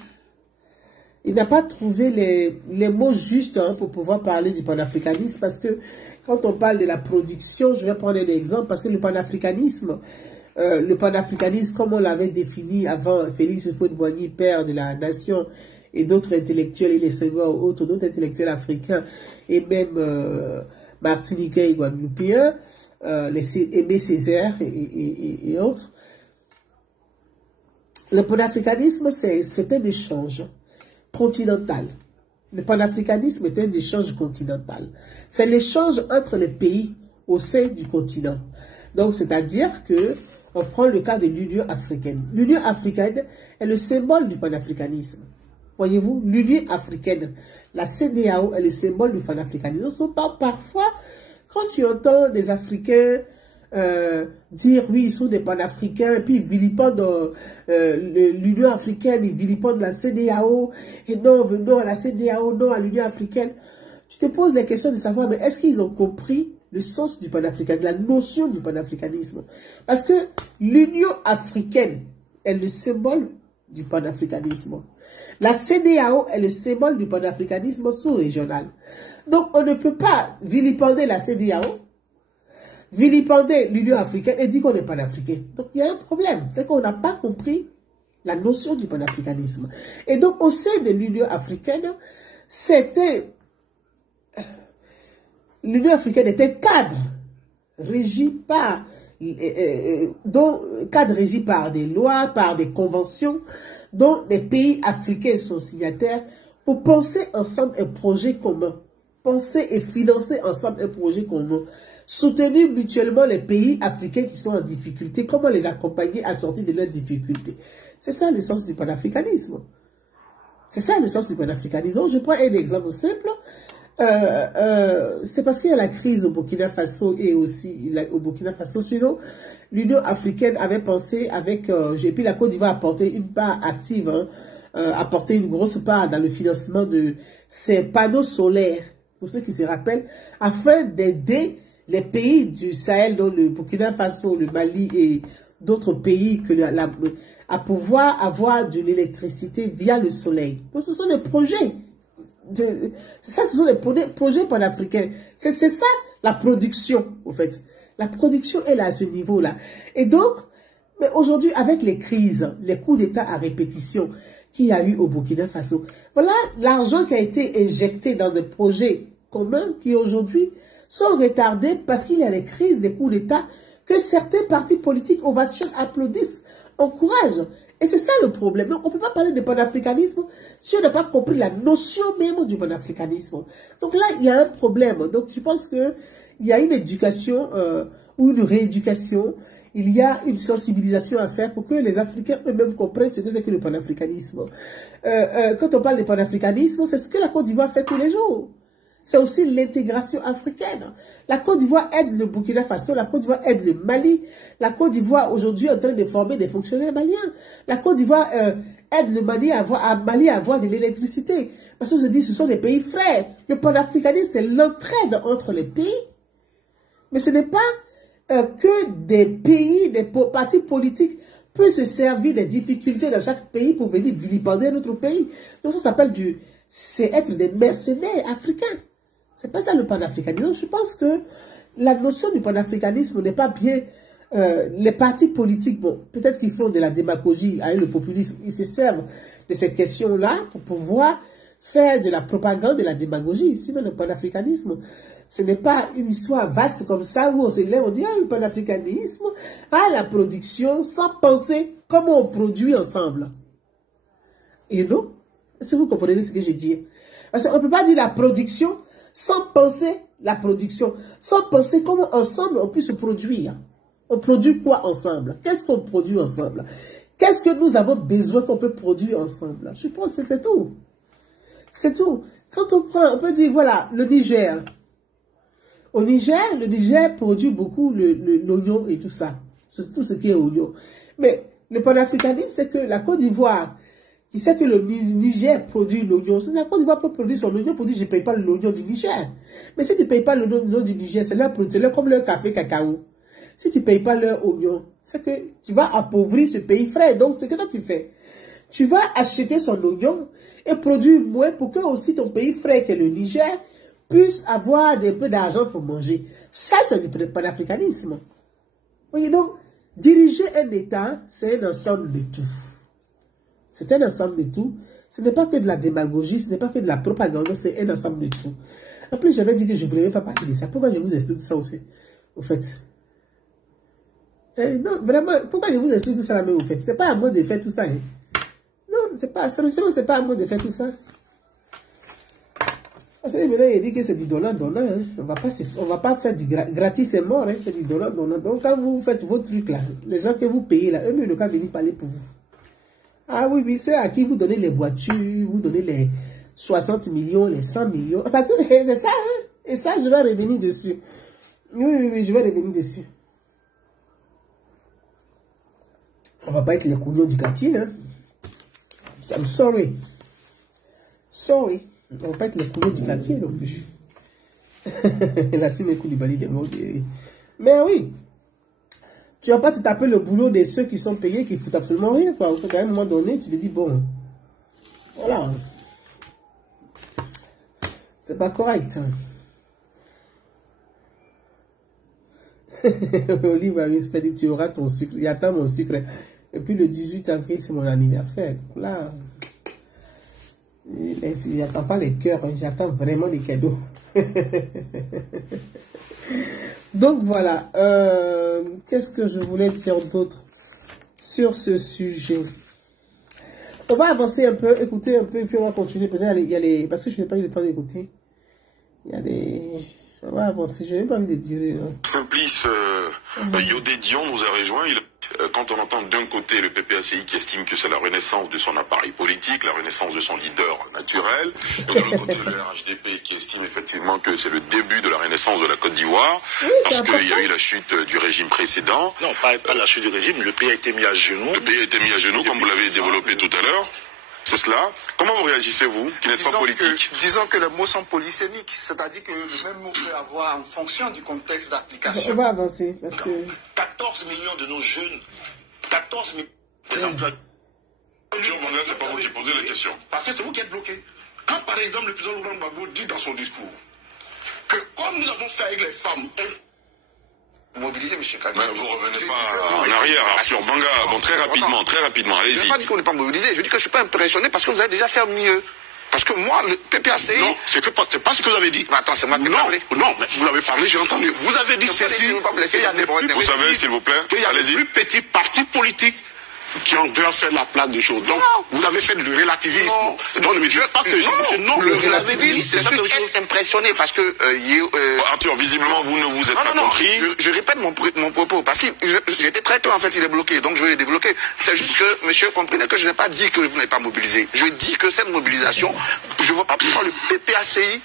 trouvé les mots justes pour pouvoir parler du panafricanisme, parce que quand on parle de la production, je vais prendre un exemple, parce que le panafricanisme, comme on l'avait défini avant, Félix Houphouët-Boigny, père de la nation, et d'autres intellectuels, et les Senghor, d'autres intellectuels africains, et même martiniquais et guadeloupéens, Aimé Césaire et autres. Le panafricanisme, c'est un échange continental. Le panafricanisme est un échange continental. C'est l'échange entre les pays au sein du continent. Donc, c'est-à-dire que on prend le cas de l'Union africaine. L'Union africaine est le symbole du panafricanisme. Voyez-vous, l'Union africaine, la CEDEAO est le symbole du panafricanisme. Donc, parfois, quand tu entends des Africains dire oui, ils sont des panafricains, et puis ils vilipendent l'Union africaine, ils vilipendent la CEDEAO, et non, venons à la CEDEAO, non à l'Union africaine. Tu te poses des questions de savoir, mais est-ce qu'ils ont compris le sens du panafricanisme, la notion du panafricanisme? Parce que l'Union africaine est le symbole du panafricanisme. La CEDEAO est le symbole du panafricanisme sous-régional. Donc, on ne peut pas vilipender la CEDEAO, vilipender l'Union africaine et dire qu'on est panafricain. Donc, il y a un problème. C'est qu'on n'a pas compris la notion du panafricanisme. Et donc, au sein de l'Union africaine, l'Union africaine était un cadre régi par des lois, par des conventions, dont les pays africains sont signataires pour penser ensemble un projet commun. Penser et financer ensemble un projet commun. Soutenir mutuellement les pays africains qui sont en difficulté. Comment les accompagner à sortir de leurs difficultés. C'est ça le sens du panafricanisme. C'est ça le sens du panafricanisme. Je prends un exemple simple. C'est parce qu'il y a la crise au Burkina Faso et aussi au Burkina Faso. Sinon, l'Union africaine avait pensé et puis la Côte d'Ivoire apporter une part active, apporter une grosse part dans le financement de ces panneaux solaires, pour ceux qui se rappellent, afin d'aider les pays du Sahel, dont le Burkina Faso, le Mali et d'autres pays, à pouvoir avoir de l'électricité via le soleil. Donc, ce sont des projets. Ce sont des projets panafricains. C'est ça la production, en fait. La production est là à ce niveau-là. Et donc, mais aujourd'hui, avec les crises, les coups d'État à répétition qu'il y a eu au Burkina Faso, voilà l'argent qui a été injecté dans des projets communs qui aujourd'hui sont retardés parce qu'il y a les crises, des coups d'État que certains partis politiques ovations applaudissent, encouragent. Et c'est ça le problème. Donc on ne peut pas parler de panafricanisme si on n'a pas compris la notion même du panafricanisme. Donc là, il y a un problème. Donc je pense qu'il y a une éducation ou une rééducation. Il y a une sensibilisation à faire pour que les Africains eux-mêmes comprennent ce que c'est que le panafricanisme. Quand on parle de panafricanisme, c'est ce que la Côte d'Ivoire fait tous les jours. C'est aussi l'intégration africaine. La Côte d'Ivoire aide le Burkina Faso, la Côte d'Ivoire aide le Mali. La Côte d'Ivoire aujourd'hui est en train de former des fonctionnaires maliens. La Côte d'Ivoire aide le Mali à avoir de l'électricité. Parce que je dis, ce sont des pays frères. Le panafricanisme, c'est l'entraide entre les pays. Mais ce n'est pas que des pays, des partis politiques peuvent se servir des difficultés dans chaque pays pour venir vilipender notre pays. Donc ça s'appelle c'est être des mercenaires africains. C'est pas ça le panafricanisme. Je pense que la notion du panafricanisme n'est pas bien. Les partis politiques, bon, peut-être qu'ils font de la démagogie avec le populisme. Ils se servent de ces questions-là pour pouvoir faire de la propagande, de la démagogie. Sinon, le panafricanisme, ce n'est pas une histoire vaste comme ça où on se lève, on dit, ah, le panafricanisme, ah, la production, sans penser comment on produit ensemble. Et non? Est-ce que vous comprenez ce que je dis? Parce qu'on ne peut pas dire la production sans penser la production, sans penser comment ensemble on peut se produire. On produit quoi ensemble? Qu'est-ce qu'on produit ensemble? Qu'est-ce que nous avons besoin qu'on peut produire ensemble? Je pense que c'est tout. C'est tout. Quand on prend, on peut dire, voilà, le Niger. Au Niger, le Niger produit beaucoup l'oignon et tout ça. Tout ce qui est oignon. Mais le panafricanisme, c'est que la Côte d'Ivoire, qui sait que le Niger produit l'oignon, la Côte d'Ivoire peut produire son oignon pour dire je ne paye pas l'oignon du Niger. Mais si tu ne payes pas l'oignon du Niger, c'est comme leur café cacao. Si tu ne payes pas leur oignon, c'est que tu vas appauvrir ce pays frère. Donc, ce que toi tu fais, tu vas acheter son oignon et produire moins pour que aussi ton pays frère, que le Niger, puisse avoir un peu d'argent pour manger. Ça, c'est du panafricanisme. Oui, donc, diriger un État, c'est un ensemble de tout. C'est un ensemble de tout. Ce n'est pas que de la démagogie, ce n'est pas que de la propagande, c'est un ensemble de tout. En plus, j'avais dit que je ne voulais pas parler de ça. Pourquoi je vous explique tout ça aussi, au fait? Non, vraiment, pourquoi je vous explique tout ça là même au fait? C'est pas à moi de faire tout ça. Hein? Non, c'est pas, sérieusement, c'est pas à moi de faire tout ça. Parce que maintenant, il dit que c'est du donnant-donnant. Hein? On va pas faire du gratis et mort, hein? C'est du donnant-donnant. Donc, quand vous faites vos trucs là, les gens que vous payez là, eux-mêmes ne peuvent pas venir parler pour vous. Ah oui, oui, ceux à qui vous donnez les voitures, vous donnez les 60 millions, les 100 millions. Parce que c'est ça, hein? Et ça, je vais revenir dessus. Oui, je vais revenir dessus. On va pas être les couillons du quartier, hein? I'm sorry. Sorry. On va pas être les couillons du quartier non plus. La suite des coups du Bali des mots. Mais oui. Tu vas pas te taper le boulot de ceux qui sont payés, qui foutent absolument rien, quoi. Au fait, à un moment donné, tu te dis, bon, voilà. C'est pas correct. Hein. Olive a dit, tu auras ton sucre. Il attend mon sucre. Et puis le 18 avril, c'est mon anniversaire. Donc là, j'attends pas les cœurs, hein. J'attends vraiment les cadeaux. Donc voilà, qu'est-ce que je voulais dire d'autre sur ce sujet? On va avancer un peu, écouter un peu, et puis on va continuer. Peut-être il y a les, parce que je n'ai pas eu le temps d'écouter. Il y a des... On va avancer, je n'ai pas envie de dire. Simplice Yodé Dion nous a rejoint. Quand on entend d'un côté le PPACI qui estime que c'est la renaissance de son appareil politique, la renaissance de son leader naturel, et de l'autre côté le RHDP qui estime effectivement que c'est le début de la renaissance de la Côte d'Ivoire, oui, parce qu'il y a eu la chute du régime précédent. Non, pas la chute du régime, le pays a été mis à genoux. Le pays a été mis à genoux, comme vous l'avez développé tout à l'heure. C'est cela. Comment vous réagissez, vous, qui n'êtes pas politique? Disons que les mots sont polysémiques, c'est-à-dire que le même mot peut avoir en fonction du contexte d'application. On va avancer, parce que... 14 millions de nos jeunes, 14 millions des emplois. C'est pas vous qui posez la question. Parce que c'est vous qui êtes bloqué. Quand, par exemple, le président Laurent Gbagbo dit dans son discours que comme nous avons fait avec les femmes, mobiliser, M. Kadi. Mais vous ne revenez pas en arrière, Arthur Banga. Bon, très rapidement, allez-y. Je n'ai pas dit qu'on n'est pas mobilisé, je dis que je ne suis pas impressionné parce que vous avez déjà fait mieux. Parce que moi, le PPACI... Non, c'est pas ce que vous avez dit. Mais attends, c'est moi qui ai parlé. Non, mais vous l'avez parlé, j'ai entendu. Vous avez dit ceci, vous savez, s'il vous plaît, qu'il y a les plus petits partis politiques qui ont déjà fait la place des choses. Donc, vous avez fait le relativisme. Non, ne me dites pas que le relativisme, c'est juste être impressionné parce que... Arthur, visiblement, vous ne vous êtes pas compris. Je répète mon propos parce que j'étais très clair, en fait, il est bloqué, donc je vais le débloquer. C'est juste que, monsieur, comprenez que je n'ai pas dit que vous n'avez pas mobilisé. Je dis que cette mobilisation, je ne vois pas pourquoi le PPACI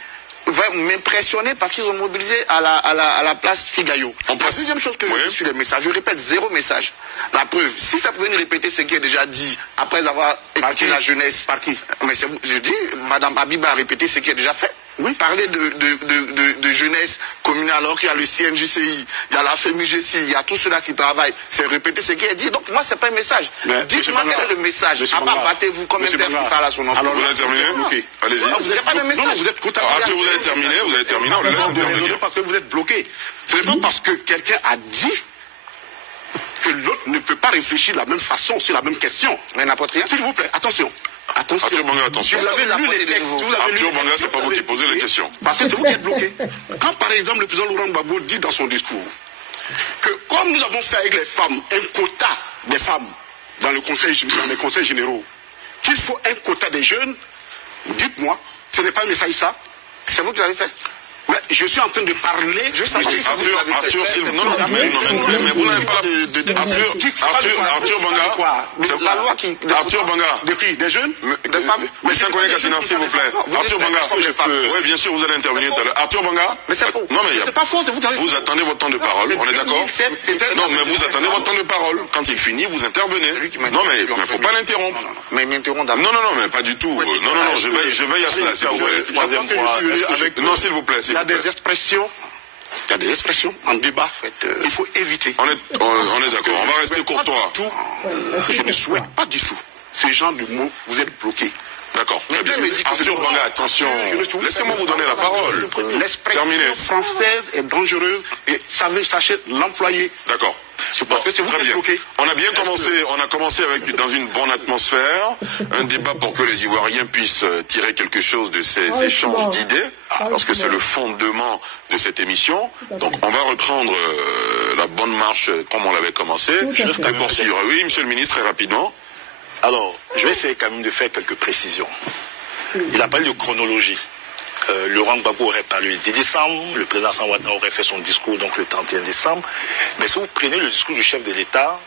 va m'impressionner parce qu'ils ont mobilisé à la place Figayo. La deuxième chose que je dis sur les messages, je répète, 0 message. La preuve, si ça pouvait nous répéter ce qui est déjà dit après avoir écouté la jeunesse. Par qui? Mais je dis, Madame Habiba a répété ce qui est déjà fait. Oui. Parler de jeunesse communale alors qu'il y a le CNJCI, il y a la FEMIGECI, il y a tout cela qui travaille. C'est répéter ce qui est dit. Donc pour moi, c'est pas un message. Dites-moi quel est le message. À part battez-vous comme un père qui parle à son enfant. Alors vous avez terminé? Allez-y. Vous n'avez pas de message. Non, vous êtes Arthur, vous avez terminé, on le laisse terminer. Parce que vous êtes bloqué. Ce n'est pas parce que quelqu'un a dit que l'autre ne peut pas réfléchir de la même façon sur la même question. Mais n'importe rien. S'il vous plaît, attention. Arthur Banga, attention. Vous avez lu les textes. Arthur Banga, c'est pas vous qui posez les questions. Parce que c'est vous qui êtes bloqué. Quand, par exemple, le président Laurent Gbagbo dit dans son discours que comme nous avons fait avec les femmes un quota des femmes dans les conseils généraux, qu'il faut un quota des jeunes, dites-moi, ce n'est pas un message ça? C'est vous qui l'avez fait? Mais je suis en train de parler. Arthur, s'il vous plaît. Non, mais vous n'avez pas Arthur Banga. La loi qui. Arthur Banga. Depuis des jeunes, des femmes. Mais c'est un collègue Kassina, s'il vous plaît. Arthur Banga. Oui, bien sûr, vous allez intervenir tout à l'heure. Arthur Banga. Mais c'est faux. Non, mais c'est pas faux, c'est vous qui avez. Vous attendez votre temps de parole, on est d'accord? Non, mais vous attendez votre temps de parole. Quand il finit, vous intervenez. Non, mais il ne faut pas l'interrompre. Mais il m'interrompt d'abord. Non, mais pas du tout. Non, je veille à cela, s'il vous plaît. Troisième fois. Non, s'il vous plaît. Il y a des expressions en débat. Il faut éviter. On est d'accord. On va rester courtois. Je ne souhaite pas du tout ce genre de mots. Vous êtes bloqué. D'accord. Très bien. Arthur Banga, attention. Laissez-moi vous donner la parole. L'expression française est dangereuse et sachez l'employer. D'accord. C'est parce que c'est vous qui êtes bloqué. On a commencé avec dans une bonne atmosphère, un débat pour que les Ivoiriens puissent tirer quelque chose de ces échanges d'idées, parce que c'est le fondement de cette émission. Donc on va reprendre la bonne marche comme on l'avait commencé. Oui, monsieur le ministre, très rapidement. Alors, je vais essayer quand même de faire quelques précisions. Il a parlé de chronologie. Laurent Gbagbo aurait parlé le 10 décembre, le président Ouattara aurait fait son discours donc le 31 décembre. Mais si vous prenez le discours du chef de l'État,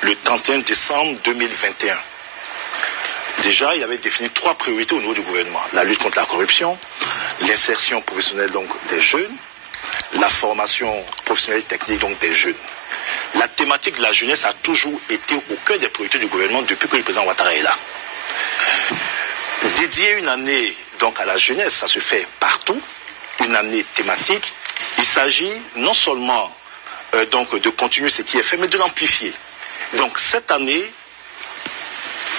le 31 décembre 2021, déjà il avait défini 3 priorités au niveau du gouvernement. La lutte contre la corruption, l'insertion professionnelle donc des jeunes, la formation professionnelle technique donc des jeunes. La thématique de la jeunesse a toujours été au cœur des priorités du gouvernement depuis que le président Ouattara est là. Dédier une année donc à la jeunesse, ça se fait partout, une année thématique. Il s'agit non seulement donc de continuer ce qui est fait, mais de l'amplifier. Donc cette année,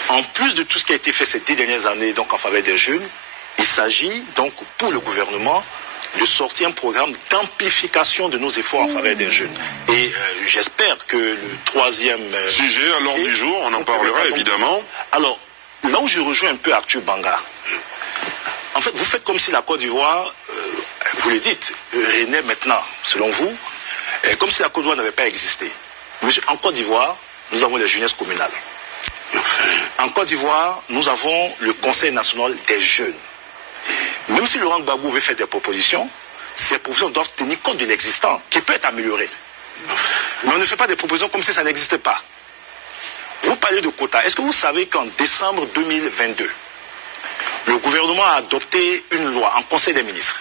en plus de tout ce qui a été fait ces 10 dernières années donc en faveur des jeunes, il s'agit donc pour le gouvernement de sortir un programme d'amplification de nos efforts en faveur des jeunes. Et j'espère que le 3e sujet à l'ordre du jour, on en parlera évidemment. Alors, là où je rejoins un peu Arthur Banga, en fait, vous faites comme si la Côte d'Ivoire, vous le dites, renaît maintenant, selon vous, comme si la Côte d'Ivoire n'avait pas existé. Monsieur, en Côte d'Ivoire, nous avons les jeunesses communales. En Côte d'Ivoire, nous avons le Conseil national des jeunes. Même si Laurent Gbagbo veut faire des propositions, ces propositions doivent tenir compte de l'existant, qui peut être amélioré. Mais on ne fait pas des propositions comme si ça n'existait pas. Vous parlez de quotas. Est-ce que vous savez qu'en décembre 2022, le gouvernement a adopté une loi en Conseil des ministres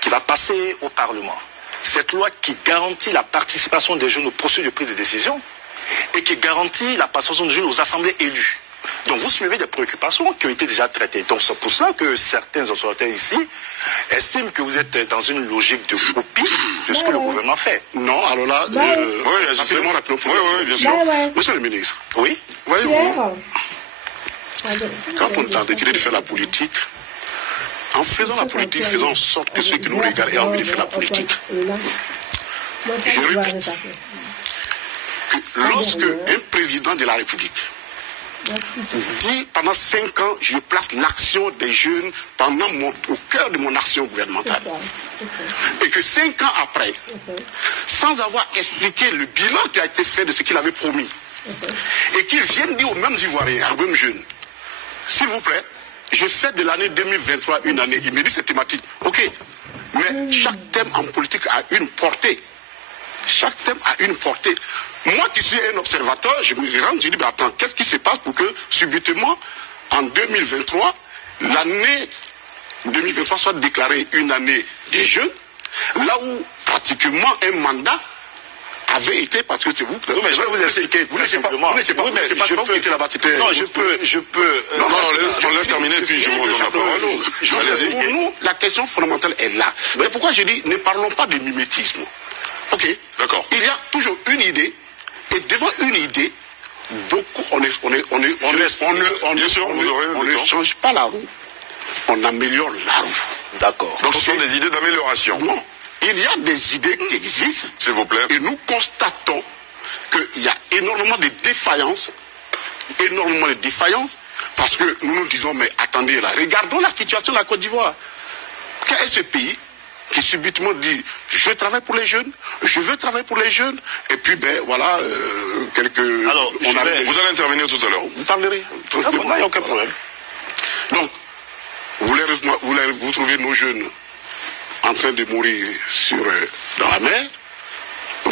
qui va passer au Parlement. Cette loi qui garantit la participation des jeunes aux processus de prise de décision et qui garantit la participation des jeunes aux assemblées élues. Donc vous soulevez des préoccupations qui ont été déjà traitées. Donc c'est pour ça que certains observateurs ici estiment que vous êtes dans une logique de copie de ce que le gouvernement fait. Non, alors là, oui, justement, oui, bien sûr. Monsieur le ministre, oui, voyez-vous, quand on a décidé de faire la politique, en faisant la politique, faisons en sorte que ceux qui nous regardent aient envie de faire la politique. Je répète que lorsque un président de la République dit pendant 5 ans, je place l'action des jeunes au cœur de mon action gouvernementale, et que 5 ans après, sans avoir expliqué le bilan qui a été fait de ce qu'il avait promis, et qu'ils viennent dire aux mêmes Ivoiriens, aux mêmes jeunes, s'il vous plaît, je fais de l'année 2023 une année. Il me dit cette thématique. Ok. Mais chaque thème en politique a une portée. Chaque thème a une portée. Moi qui suis un observateur, je me rends, je dis, attends, qu'est-ce qui se passe pour que subitement, en 2023, l'année 2023 soit déclarée une année des jeunes, là où pratiquement un mandat avait été, parce que c'est vous... Oui, mais je vais vous expliquer. Vous n'étiez pas là-bas, non, je peux... Non, on laisse terminer, puis je vous donne la parole. Pour nous, la question fondamentale est là. Mais pourquoi je dis, ne parlons pas de mimétisme. Ok. D'accord. Il y a toujours une idée, et devant une idée, beaucoup, on ne change pas la roue, on améliore la roue. D'accord. Donc ce sont des idées d'amélioration. Non. Il y a des idées qui existent, s'il vous plaît, et nous constatons qu'il y a énormément de défaillances, parce que nous nous disons, mais attendez là, regardons la situation de la Côte d'Ivoire. Quel est ce pays qui subitement dit, je travaille pour les jeunes, je veux travailler pour les jeunes, et puis ben voilà, Alors, vous allez intervenir tout à l'heure. Vous parlerez. Il n'y a aucun problème. Donc, vous trouvez nos jeunes en train de mourir dans la mer.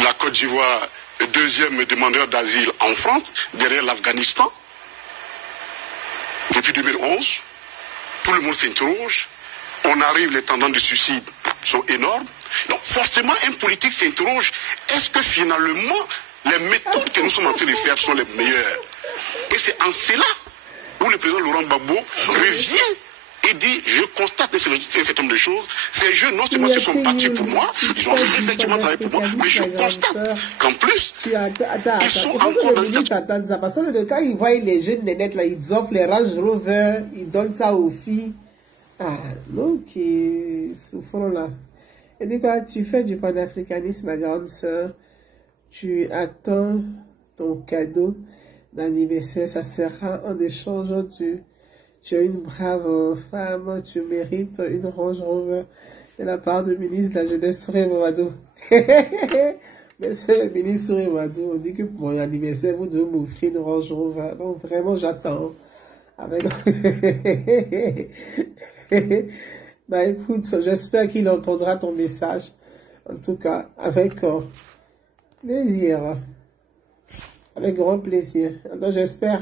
La Côte d'Ivoire, deuxième demandeur d'asile en France, derrière l'Afghanistan. Depuis 2011, tout le monde s'interroge. On arrive, les tendances de suicide sont énormes. Donc forcément, un politique s'interroge. Est-ce que finalement, les méthodes que nous sommes en train de faire sont les meilleures? Et c'est en cela où le président Laurent Gbagbo revient et dit, je constate un certain nombre de choses. Ces jeunes, non seulement se sont battus pour moi, ils ont effectivement travaillé pour moi, mais je constate qu'en plus, ils sont encore dans une situation. Parce que quand ils voient les jeunes nénettes, là, ils offrent les Range Rover, ils donnent ça aux filles. Ah, non, qui souffrent là. Et du coup, tu fais du panafricanisme, ma grande soeur. Tu attends ton cadeau d'anniversaire, ça sera en échange. Tu es une brave femme, tu mérites une Range Rover de la part du ministre de la Jeunesse, Touré Mamadou. Monsieur le ministre Touré Mamadou, on dit que pour mon anniversaire, vous devez m'offrir une Range Rover. Donc vraiment, j'attends. Avec... Bah écoute, j'espère qu'il entendra ton message. En tout cas, avec plaisir. Avec grand plaisir. Donc j'espère...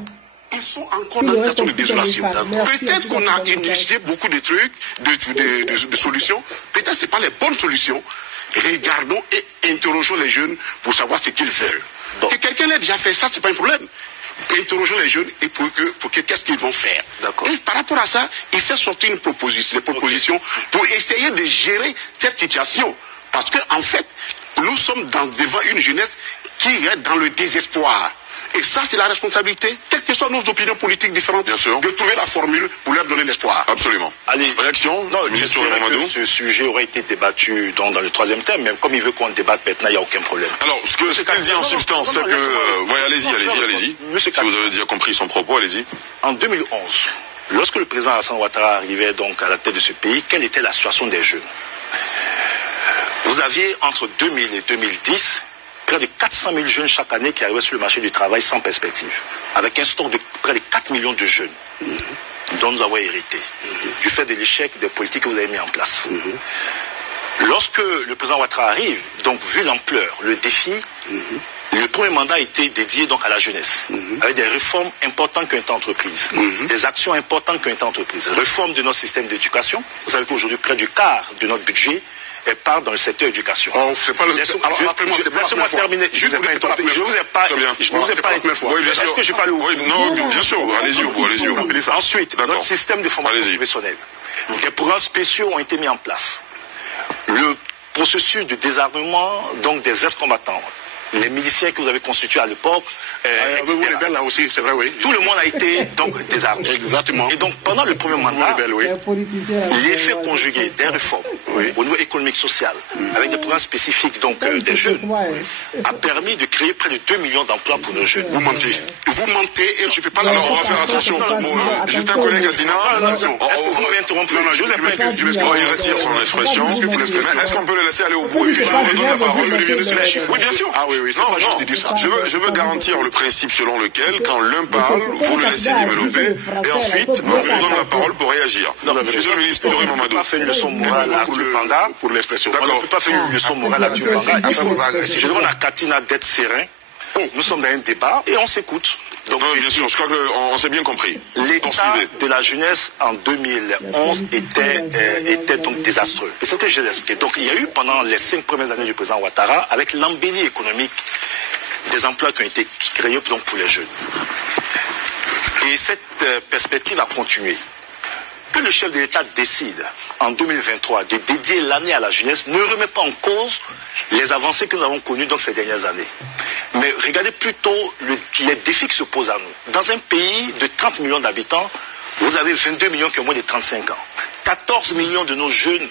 Ils sont encore dans une situation de désolation. Peut-être qu'on a initié beaucoup de trucs, de solutions. Peut-être que ce pas les bonnes solutions. Regardons et interrogeons les jeunes pour savoir ce qu'ils veulent. Donc, que quelqu'un ait déjà fait ça, c'est pas un problème. Interrogeons les jeunes et pour que qu'est-ce qu'ils vont faire. Et par rapport à ça, il fait sortir des propositions pour essayer de gérer cette situation. Parce qu'en fait, nous sommes devant une jeunesse qui est dans le désespoir. Et ça, c'est la responsabilité, quelles que soient nos opinions politiques différentes, bien sûr, de trouver la formule pour leur donner l'espoir. Absolument. Allez, réaction. Non, ministre Mamadou. Ce sujet aurait été débattu dans le troisième thème, mais comme il veut qu'on débatte maintenant, il n'y a aucun problème. Alors, ce qu'il dit en substance, c'est que... Oui, allez-y. Si vous avez déjà compris son propos, allez-y. En 2011, lorsque le président Alassane Ouattara arrivait donc à la tête de ce pays, quelle était la situation des jeunes? Vous aviez, entre 2000 et 2010... près de 400 000 jeunes chaque année qui arrivaient sur le marché du travail sans perspective, avec un stock de près de 4 millions de jeunes dont nous avons hérité, du fait de l'échec des politiques que vous avez mis en place. Lorsque le président Ouattara arrive, donc vu l'ampleur, le défi, le premier mandat a été dédié donc à la jeunesse, avec des réformes importantes qui ont été entreprises, des actions importantes qui ont été entreprises, réforme de notre système d'éducation. Vous savez qu'aujourd'hui, près du quart de notre budget part dans le secteur éducation. Oh, c'est pas le... Laissez-moi terminer. Je ne vous ai pas Est-ce que je parle au bout? Non, bien sûr. Allez-y au bout. Ensuite, notre système de formation professionnelle. Des programmes spéciaux ont été mis en place. Le processus de désarmement donc des ex-combattants, les miliciens que vous avez constitués à l'époque, là aussi, c'est vrai, oui. Tout le monde a été donc désarmé. Exactement. Et donc pendant le premier mandat, l'effet conjugué des réformes au niveau économique social, avec des programmes spécifiques donc des jeunes, a permis de créer près de 2 millions d'emplois pour nos jeunes. Vous mentez et je ne peux pas. Alors on va faire attention. Juste un collègue Adina. Est-ce que vous m'avez interrompu? Je vous ai pas. Il retire son expression. Est-ce qu'on peut le laisser aller au bout et puis je redonne la parole? Oui, bien sûr. Ah oui, c'est pas juste de dire ça. Je veux garantir le principe selon lequel, quand l'un parle, vous le laissez développer, et ensuite, on vous donne la parole pour réagir. Monsieur le ministre Dory Mamadou. On ne peut pas faire une leçon morale à Arthur Panga. Pour l'expression. On ne peut pas faire une leçon morale à Arthur Panga. Je demande à Katina d'être serein. Nous sommes dans un débat et on s'écoute. Donc, bien sûr, je crois qu'on s'est bien compris. L'état de la jeunesse en 2011 était donc désastreux. Et c'est ce que je vais expliquer. Donc il y a eu pendant les 5 premières années du président Ouattara, avec l'embellie économique, des emplois qui ont été créés donc, pour les jeunes. Et cette perspective a continué. Que le chef de l'État décide en 2023 de dédier l'année à la jeunesse ne remet pas en cause les avancées que nous avons connues dans ces dernières années. Mais regardez plutôt les défis qui se posent à nous. Dans un pays de 30 millions d'habitants, vous avez 22 millions qui ont moins de 35 ans. 14 millions de nos jeunes,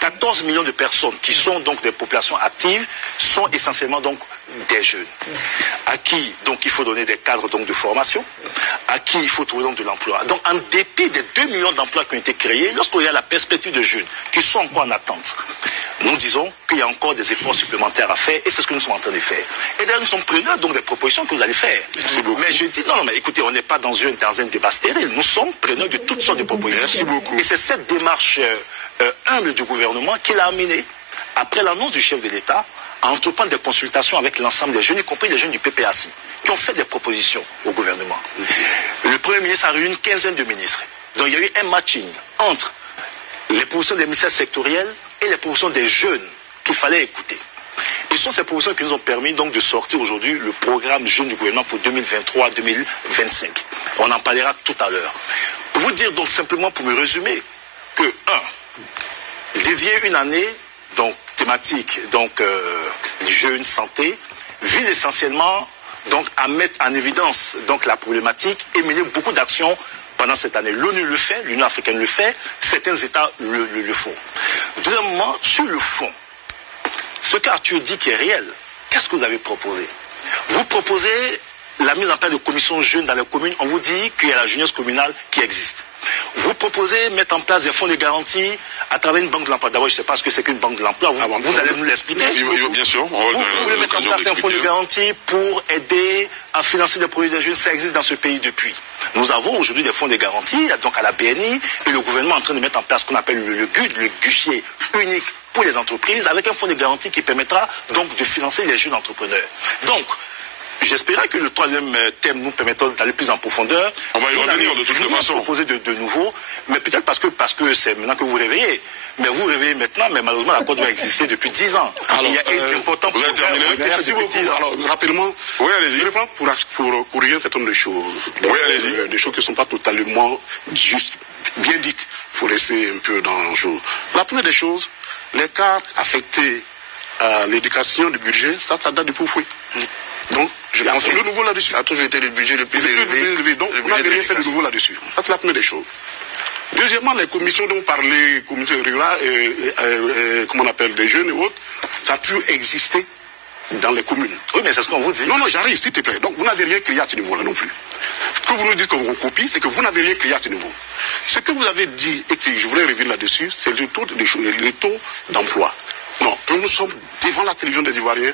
14 millions de personnes qui sont donc des populations actives sont essentiellement donc des jeunes à qui donc il faut donner des cadres donc de formation, à qui il faut trouver donc de l'emploi. Donc en dépit des 2 millions d'emplois qui ont été créés, lorsqu'il y a la perspective de jeunes qui sont encore en attente, nous disons qu'il y a encore des efforts supplémentaires à faire et c'est ce que nous sommes en train de faire. Et d'ailleurs nous sommes preneurs donc des propositions que vous allez faire. Mais je dis non mais écoutez, on n'est pas dans un débat stérile, nous sommes preneurs de toutes sortes de propositions. Merci beaucoup. Et c'est cette démarche humble du gouvernement qui l'a amené, après l'annonce du chef de l'État, à entreprendre des consultations avec l'ensemble des jeunes, y compris les jeunes du PPACI, qui ont fait des propositions au gouvernement. Le Premier ministre a réuni une quinzaine de ministres. Donc il y a eu un matching entre les propositions des ministères sectoriels et les propositions des jeunes qu'il fallait écouter. Et ce sont ces propositions qui nous ont permis donc de sortir aujourd'hui le programme jeune du gouvernement pour 2023-2025. On en parlera tout à l'heure. Vous dire donc simplement pour me résumer que, dédier une année donc thématique donc jeunes santé vise essentiellement donc à mettre en évidence donc la problématique et mener beaucoup d'actions pendant cette année. L'ONU le fait, l'Union africaine le fait, certains États le font. Deuxièmement, sur le fond, ce qu'Arthur dit qui est réel, qu'est-ce que vous avez proposé? Vous proposez la mise en place de commissions jeunes dans les communes, on vous dit qu'il y a la jeunesse communale qui existe. Vous proposez mettre en place des fonds de garantie à travers une banque de l'emploi. D'abord, je ne sais pas ce que c'est qu'une banque de l'emploi. Vous allez nous l'expliquer. Bien sûr. Vous voulez mettre en place un fonds de garantie pour aider à financer des projets des jeunes. Ça existe dans ce pays depuis. Nous avons aujourd'hui des fonds de garantie, donc à la BNI, et le gouvernement est en train de mettre en place ce qu'on appelle le GUD, le guichet unique pour les entreprises, avec un fonds de garantie qui permettra donc de financer les jeunes entrepreneurs. Donc, j'espérais que le troisième thème nous permettra d'aller plus en profondeur. On va y revenir de toute façon. Proposer de nouveau, mais peut-être parce que c'est maintenant que vous réveillez. Mais vous réveillez maintenant, mais malheureusement la Côte doit exister depuis 10 ans. Alors, il y a important vous avez terminé depuis 10 ans. Alors, rapidement, oui, allez-y. Je vais prendre pour corriger un certain nombre de choses. Oui, allez-y. Des choses qui ne sont pas totalement juste, bien dites. Il faut laisser un peu dans les choses. La première des choses, les cas affectés à l'éducation du budget, ça date du Poufoué. Donc, le nouveau là-dessus. Ça a toujours été le budget le plus élevé. Donc, on n'a rien fait de nouveau là-dessus. Ça, c'est la première des choses. Deuxièmement, les commissions dont on parlait, commissions rurales, comment on appelle, des jeunes et autres, ça a toujours existé dans les communes. Oui, mais c'est ce qu'on vous dit. Non, j'arrive, s'il te plaît. Donc, vous n'avez rien créé à ce niveau-là non plus. Ce que vous nous dites qu'on vous copie, c'est que vous n'avez rien créé à ce niveau. Ce que vous avez dit, et que je voulais revenir là-dessus, c'est le taux d'emploi. Non, nous sommes devant la télévision des Ivoiriens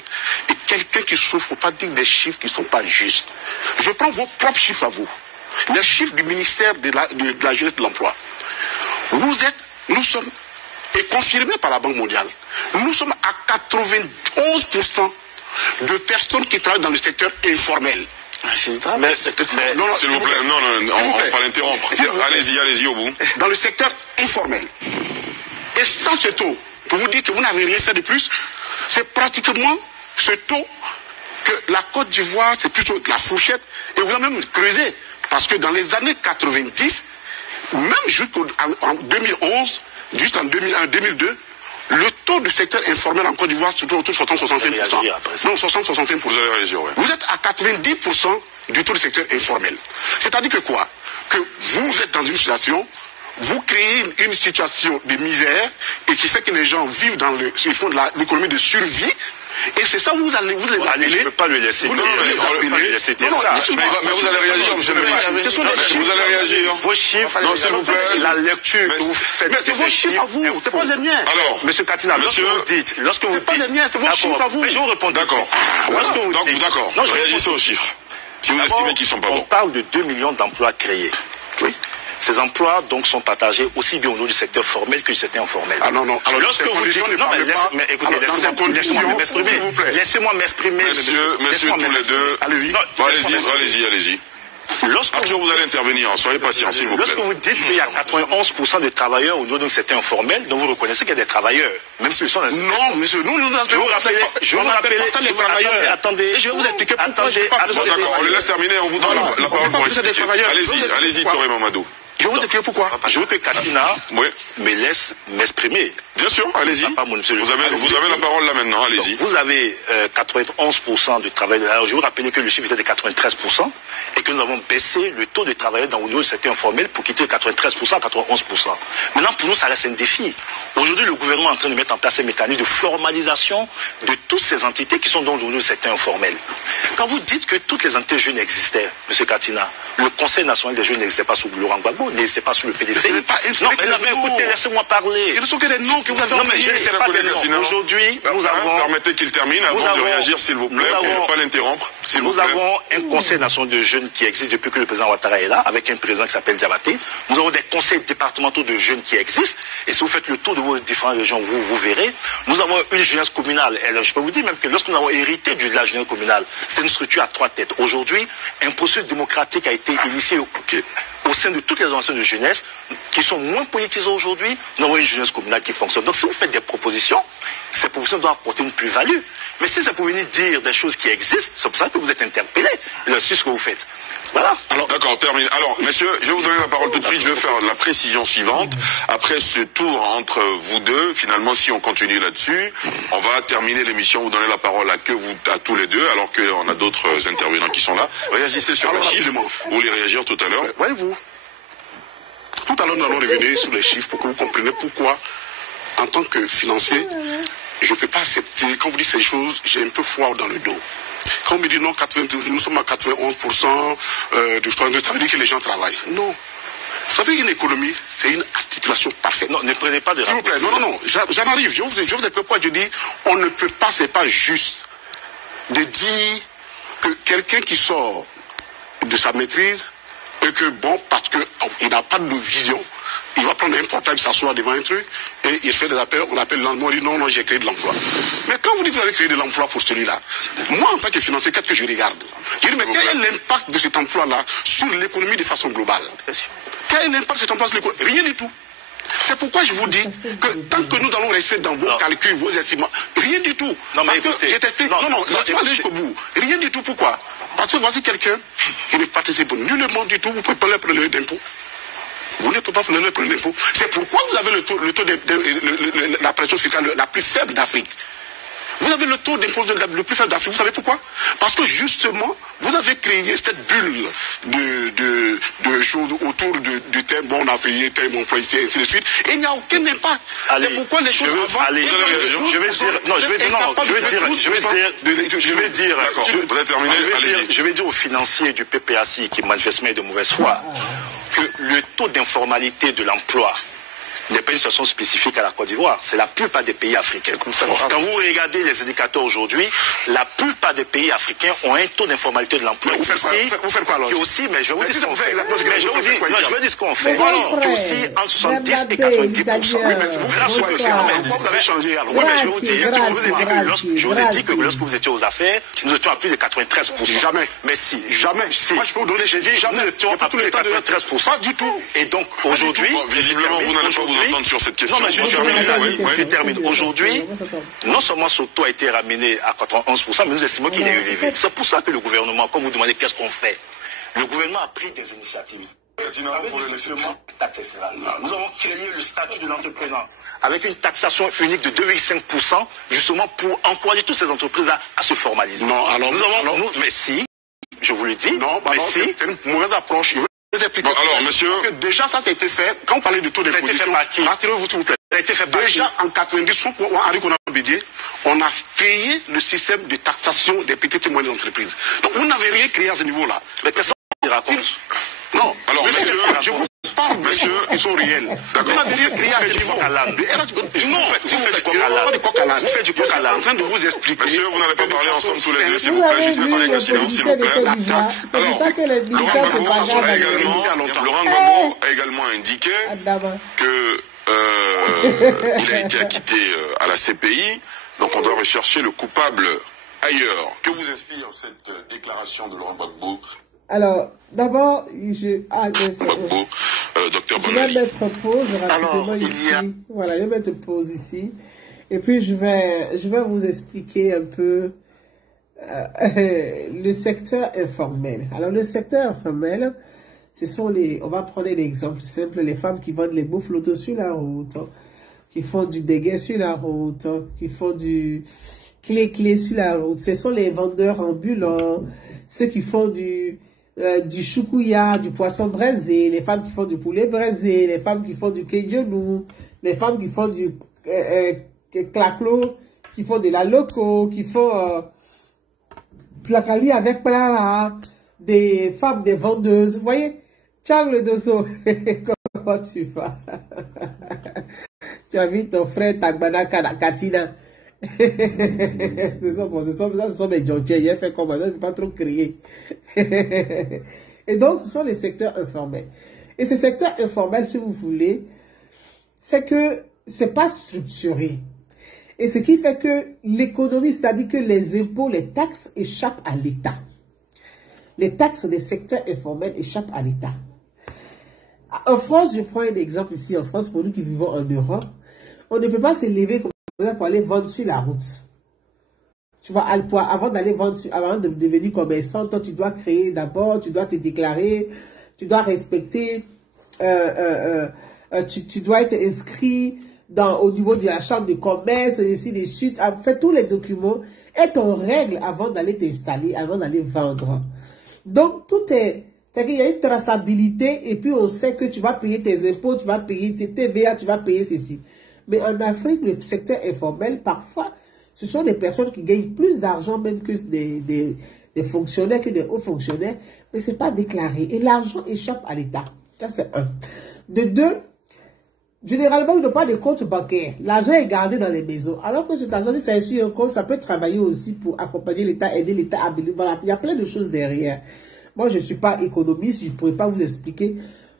et quelqu'un qui souffre, il ne faut pas dire des chiffres qui ne sont pas justes. Je prends vos propres chiffres à vous. Les chiffres du ministère de la jeunesse et de l'emploi. Nous sommes, et confirmés par la Banque mondiale, nous sommes à 91% de personnes qui travaillent dans le secteur informel. S'il vous plaît, non, on va pas l'interrompre. Allez-y au bout. Dans le secteur informel. Et sans ce taux, que vous dites que vous n'avez rien fait de plus, c'est pratiquement ce taux que la Côte d'Ivoire, c'est plutôt la fourchette, et vous avez même creusé, parce que dans les années 90, même jusqu'en 2011, juste en 2001-2002, le taux du secteur informel en Côte d'Ivoire, c'est autour de 60-65%. Non, 60-65%. Vous allez réagir, ouais. Vous êtes à 90% du taux du secteur informel. C'est-à-dire que quoi? Que vous êtes dans une situation, vous créez une situation de misère et qui fait que les gens vivent dans ils font de l'économie de survie. Et c'est ça où vous allez les appeler. Je ne peux pas le laisser. Vous les laisser dire ça. Mais vous allez réagir, monsieur le ministre. Vous allez réagir. Vos chiffres, non, s'il vous plaît. La lecture que vous faites. Mais c'est vos chiffres à vous, c'est pas les miens. Alors, monsieur Katina, lorsque vous dites. C'est pas les miens, c'est vos chiffres à vous. Mais je vous réponds. D'accord. D'accord. Réagissez aux chiffres. Si vous estimez qu'ils ne sont pas bons. On parle de 2 millions d'emplois créés. Oui. Ces emplois donc sont partagés aussi bien au niveau du secteur formel que du secteur informel. Ah non, non. Alors lorsque vous dites, non mais écoutez, laissez-moi m'exprimer. Messieurs tous les deux. Allez-y. Arthur, vous allez intervenir, soyez patient, s'il vous plaît. Lorsque vous dites qu'il y a 91% de travailleurs au niveau d'un secteur informel, donc vous reconnaissez qu'il y a des travailleurs, même si ce sont... Non, monsieur, nous je vous rappelle les travailleurs. Attendez, je vais vous expliquer pourquoi je pas besoin d'accord, on le laisse terminer, on vous donne la parole pour expliquer. Allez-y, Touré Mamadou. Je vais vous expliquer pourquoi. Je veux que Katina me laisse m'exprimer. Bien sûr, allez-y. Vous avez la parole là maintenant, allez-y. Vous avez 91% de travailleurs. Alors, je vais vous rappeler que le chiffre était de 93% et que nous avons baissé le taux de travailleurs dans le niveau du secteur informel pour quitter 93% à 91%. Maintenant, pour nous, ça reste un défi. Aujourd'hui, le gouvernement est en train de mettre en place un mécanisme de formalisation de toutes ces entités qui sont dans le niveau du secteur informel. Quand vous dites que toutes les entités jeunes existaient, M. Katina, le Conseil national des jeunes n'existait pas sous Laurent Gbagbo, n'existait pas sous le PDC. Non, mais écoutez, laissez-moi parler. Il ne sont que des noms que vous avez envoyés. Non, mais je ne sais pas des noms. Aujourd'hui, nous avons... Permettez qu'il termine avant de réagir, s'il vous plaît, pour ne pas l'interrompre. Nous avons un Conseil national de jeunes qui existe depuis que le président Ouattara est là, avec un président qui s'appelle Diabaté. Nous avons des conseils départementaux de jeunes qui existent. Et si vous faites le tour de vos différentes régions, vous verrez. Nous avons une jeunesse communale. Et je peux vous dire même que lorsque nous avons hérité de la jeunesse communale, c'est une structure à 3 têtes. Aujourd'hui, un processus démocratique a été initié au sein de toutes les organisations de jeunesse qui sont moins politisées aujourd'hui. Nous avons une jeunesse communale qui fonctionne. Donc si vous faites des propositions, ces propositions doivent apporter une plus-value. Mais si ça peut venir dire des choses qui existent, c'est pour ça que vous êtes interpellés. C'est ce que vous faites. Voilà. Alors, d'accord, termine. Alors, messieurs, je vais vous donner la parole tout de suite. Je vais faire la précision suivante. Après ce tour entre vous deux, finalement, si on continue là-dessus, on va terminer l'émission. Vous donner la parole à tous les deux, alors qu'on a d'autres intervenants qui sont là. Réagissez sur les chiffres. Vous voulez réagir tout à l'heure. Voyez-vous, tout à l'heure, nous allons revenir sur les chiffres pour que vous compreniez pourquoi, en tant que financier, je ne peux pas accepter. Quand vous dites ces choses, j'ai un peu froid dans le dos. Quand on me dit non, nous sommes à 91% ça veut dire que les gens travaillent. Non. Vous savez, une économie, c'est une articulation parfaite. Non, ne prenez pas de s'il vous plaît, non, j'en arrive. Je vous explique pourquoi je dis, on ne peut pas, c'est pas juste de dire que quelqu'un qui sort de sa maîtrise, et que bon, parce qu'il n'a pas de vision, il va prendre un portable, s'asseoir devant un truc, et il fait des appels, on appelle le lendemain, on dit non, j'ai créé de l'emploi. Mais quand vous dites que vous avez créé de l'emploi pour celui-là, moi en tant que financier, qu'est-ce que je regarde? Je dis, mais quel est l'impact de cet emploi-là sur l'économie de façon globale? Quel est l'impact de cet emploi sur l'économie? Rien du tout. C'est pourquoi je vous dis que tant que nous allons rester dans vos calculs, vos estimations, rien du tout. Non, mais écoutez, je t'explique. Non, laisse-moi aller jusqu'au bout. Rien du tout. Pourquoi? Parce que voici quelqu'un qui ne participe nullement du tout, vous ne pouvez pas le prélever d'impôt. Vous ne pouvez pas prélever d'impôt. C'est pourquoi vous avez le taux la pression fiscale la plus faible d'Afrique. Vous avez le taux d'impôt le plus faible d'Afrique. Vous savez pourquoi? Parce que justement, vous avez créé cette bulle de choses autour du thème, bon, on a payé thème, on ici, et ainsi de suite. Et il n'y a aucun impact. C'est pourquoi les choses avant... Je vais dire aux financiers du PPACI qui manifestement est de mauvaise foi que le taux d'informalité de l'emploi n'est pas une situation spécifique à la Côte d'Ivoire. C'est la plupart des pays africains. Quand vous regardez les indicateurs aujourd'hui, la plupart des pays africains ont un taux d'informalité de l'emploi. Vous faites quoi alors? Qui aussi, mais je vais vous dire ce qu'on fait. Je vais dire ce qu'on fait. Qui aussi entre 70 et 90%. Vous avez changé alors. Oui, mais je vous ai dit que lorsque vous étiez aux affaires, nous étions à plus de 93%. Jamais. Mais si. Jamais. Moi, je peux vous donner, j'ai dit, nous étions à plus de 93%. Pas du tout. Et donc, aujourd'hui, visiblement, vous n'allez pas vous entendre sur cette question. Non, mais je termine. Aujourd'hui, non seulement Soto a été ramené à 91%, mais nous estimons qu'il est élevé. C'est pour ça que le gouvernement, quand vous demandez qu'est-ce qu'on fait, le gouvernement a pris des initiatives. Nous avons créé le statut de l'entreprise avec une taxation unique de 2,5%, justement pour encourager toutes ces entreprises-là à se formaliser. Non, alors, mais si, je vous le dis, non, mais si. C'est une mauvaise approche. Bon, alors, monsieur. Déjà, ça a été fait. Quand on parlait de taux d'imposition, rassurez-vous, s'il vous plaît. Ça a été fait par déjà, en 90, Henri Konan-Bédié, on a payé le système de taxation des petites et moyennes entreprises. Donc, vous n'avez rien créé à ce niveau-là. Les personnes qui racontent. Non, alors, monsieur, je vous parle, monsieur, ils sont réels. D'accord. Vous n'avez rien créé à ce niveau. Non, vous faites du coq à l'âne. Vous faites du coq à l'âne. En train de vous expliquer. Monsieur, vous n'allez pas parler ensemble tous les deux, s'il vous plaît. Juste me faire le silence, s'il vous plaît. Alors, Laurent Gbagbo a également indiqué qu'il a été acquitté à la CPI, donc on doit rechercher le coupable ailleurs. Que vous inspire cette déclaration de Laurent Gbagbo? Alors, d'abord, docteur je vais mettre pause rapidement ici. Voilà, je vais mettre pause ici. Et puis, je vais vous expliquer un peu le secteur informel. Alors, le secteur informel, ce sont on va prendre un exemple simple, les femmes qui vendent les bouffes loto sur la route, qui font du déguet sur la route, qui font du clé sur la route. Ce sont les vendeurs ambulants, ceux qui font du choukouya, du poisson braisé, les femmes qui font du poulet braisé, les femmes qui font du kejonou, les femmes qui font du claclo, qui font de la loco, qui font placali avec plara, des femmes, des vendeuses. Vous voyez, Charles le Dosso, comment tu vas? Tu as vu ton frère Tagbana Katina. Ce sont mes Djodjé, il a fait comme ça, je ne peux pas trop crier. Et donc, ce sont les secteurs informels. Et ces secteurs informels, si vous voulez, c'est que c'est pas structuré. Et ce qui fait que l'économie, c'est-à-dire que les impôts, les taxes échappent à l'État. Les taxes des secteurs informels échappent à l'État. En France, je prends un exemple ici, en France, pour nous qui vivons en Europe, on ne peut pas s'élever comme ça pour aller vendre sur la route. Tu vois, avant d'aller vendre, avant de devenir commerçant, toi, tu dois créer d'abord, tu dois te déclarer, tu dois respecter, tu dois être inscrit au niveau de la chambre de commerce, et ainsi de suite. Fais tous les documents, être en règle avant d'aller t'installer, avant d'aller vendre. Donc, tout est... C'est qu'il y a une traçabilité et puis on sait que tu vas payer tes impôts, tu vas payer tes TVA, tu vas payer ceci. Mais en Afrique, le secteur informel, parfois, ce sont des personnes qui gagnent plus d'argent même que des fonctionnaires, que des hauts fonctionnaires, mais ce n'est pas déclaré. Et l'argent échappe à l'État. Ça, c'est un. De deux, généralement, ils n'ont pas de compte bancaire. L'argent est gardé dans les maisons. Alors que cet argent, si c'est sur un compte, ça peut travailler aussi pour accompagner l'État, aider l'État à... Voilà, il y a plein de choses derrière. Moi, je ne suis pas économiste, je ne pourrais pas vous expliquer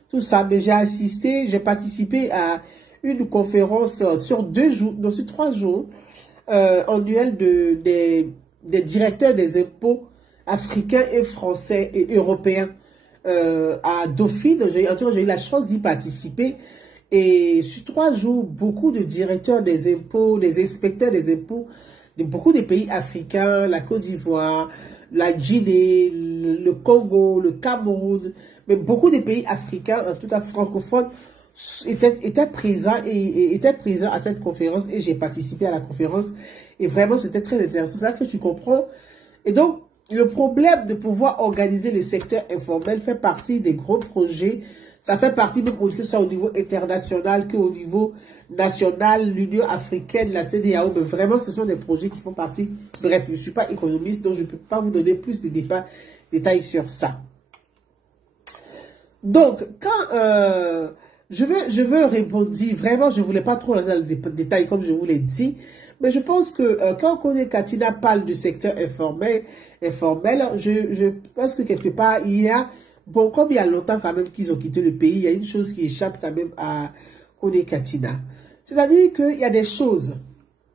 tout ça, mais j'ai participé à une conférence sur 2 jours, non, sur 3 jours, annuelle des directeurs des impôts africains et français et européens à Dauphine. J'ai eu la chance d'y participer. Et sur 3 jours, beaucoup de directeurs des impôts, des inspecteurs des impôts de beaucoup de pays africains, la Côte d'Ivoire, la Guinée, le Congo, le Cameroun, mais beaucoup de pays africains, en tout cas francophones, étaient présents à cette conférence et j'ai participé à la conférence et vraiment c'était très intéressant. C'est ça que tu comprends. Et donc, le problème de pouvoir organiser le secteur informel fait partie des gros projets. Ça fait partie même que ce soit au niveau international qu'au niveau national, l'Union africaine, la CEDEAO, mais vraiment ce sont des projets qui font partie. Bref, je ne suis pas économiste, donc je ne peux pas vous donner plus de détails sur ça. Donc, quand je veux répondre, vraiment, je ne voulais pas trop aller dans les détails comme je vous l'ai dit, mais je pense que quand Kone Katina parle du secteur informel, je pense que quelque part, il y a... Bon, comme il y a longtemps quand même qu'ils ont quitté le pays, il y a une chose qui échappe quand même à Kone Katina. C'est-à-dire qu'il y a des choses,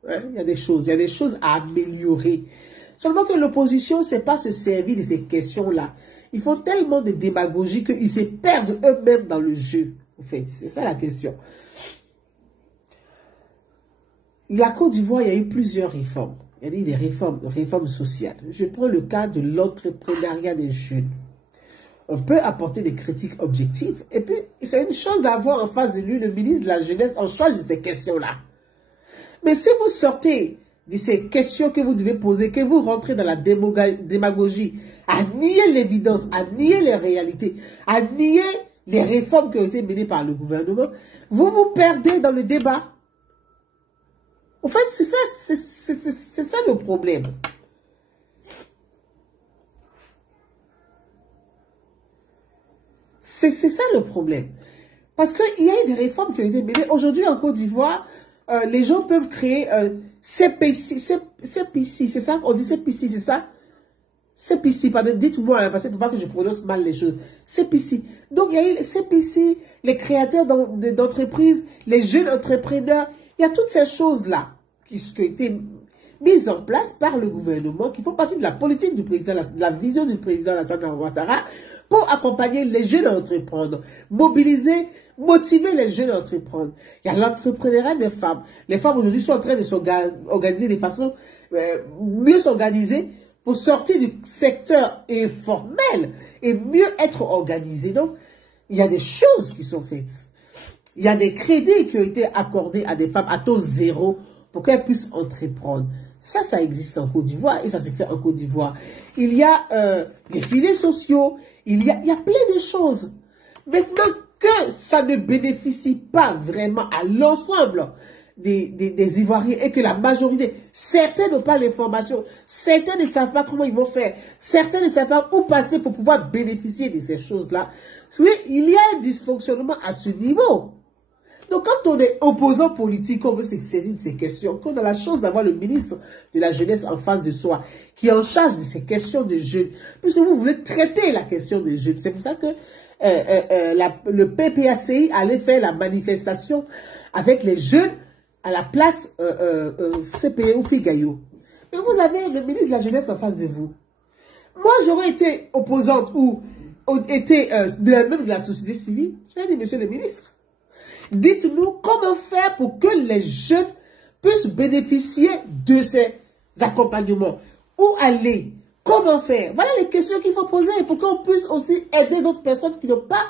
hein, il y a des choses à améliorer. Seulement que l'opposition ne sait pas se servir de ces questions-là. Ils font tellement de démagogie qu'ils se perdent eux-mêmes dans le jeu. En fait, c'est ça la question. La Côte d'Ivoire, il y a eu plusieurs réformes. Il y a eu des réformes sociales. Je prends le cas de l'entrepreneuriat des jeunes. On peut apporter des critiques objectives. Et puis, c'est une chose d'avoir en face de lui le ministre de la Jeunesse en charge de ces questions-là. Mais si vous sortez de ces questions que vous devez poser, que vous rentrez dans la démagogie, à nier l'évidence, à nier les réalités, à nier les réformes qui ont été menées par le gouvernement, vous vous perdez dans le débat. En fait, c'est ça le problème. C'est ça le problème. Parce qu'il y a eu des réformes qui ont été menées. Aujourd'hui, en Côte d'Ivoire, les gens peuvent créer CPC, c'est ça? On dit CPC, c'est ça? CPC, pardon, dites-moi, parce qu'il ne faut pas que je prononce mal les choses. CPC. Donc, il y a eu CPC, les créateurs d'entreprises, les jeunes entrepreneurs. Il y a toutes ces choses-là qui ont été mises en place par le gouvernement, qui font partie de la politique du président, de la vision du président Alassane Ouattara, pour accompagner les jeunes à entreprendre, mobiliser, motiver les jeunes à entreprendre. Il y a l'entrepreneuriat des femmes. Les femmes aujourd'hui sont en train de s'organiser de façon mieux s'organiser pour sortir du secteur informel et mieux être organisées. Donc, il y a des choses qui sont faites. Il y a des crédits qui ont été accordés à des femmes à taux zéro pour qu'elles puissent entreprendre. Ça existe en Côte d'Ivoire et ça se fait en Côte d'Ivoire. Il y a des filets sociaux, il y a plein de choses. Maintenant que ça ne bénéficie pas vraiment à l'ensemble des Ivoiriens et que la majorité, certains n'ont pas l'information, certains ne savent pas comment ils vont faire, certains ne savent pas où passer pour pouvoir bénéficier de ces choses-là. Oui, il y a un dysfonctionnement à ce niveau. Donc, quand on est opposant politique, on veut se saisir de ces questions, qu'on a la chance d'avoir le ministre de la Jeunesse en face de soi, qui est en charge de ces questions de jeunes, puisque vous voulez traiter la question des jeunes. C'est pour ça que le PPACI allait faire la manifestation avec les jeunes à la place CPE ou Figayo. Mais vous avez le ministre de la Jeunesse en face de vous. Moi, j'aurais été opposante ou été même de la société civile. J'aurais dit, monsieur le ministre, dites-nous comment faire pour que les jeunes puissent bénéficier de ces accompagnements. Où aller? Comment faire? Voilà les questions qu'il faut poser pour qu'on puisse aussi aider d'autres personnes qui n'ont pas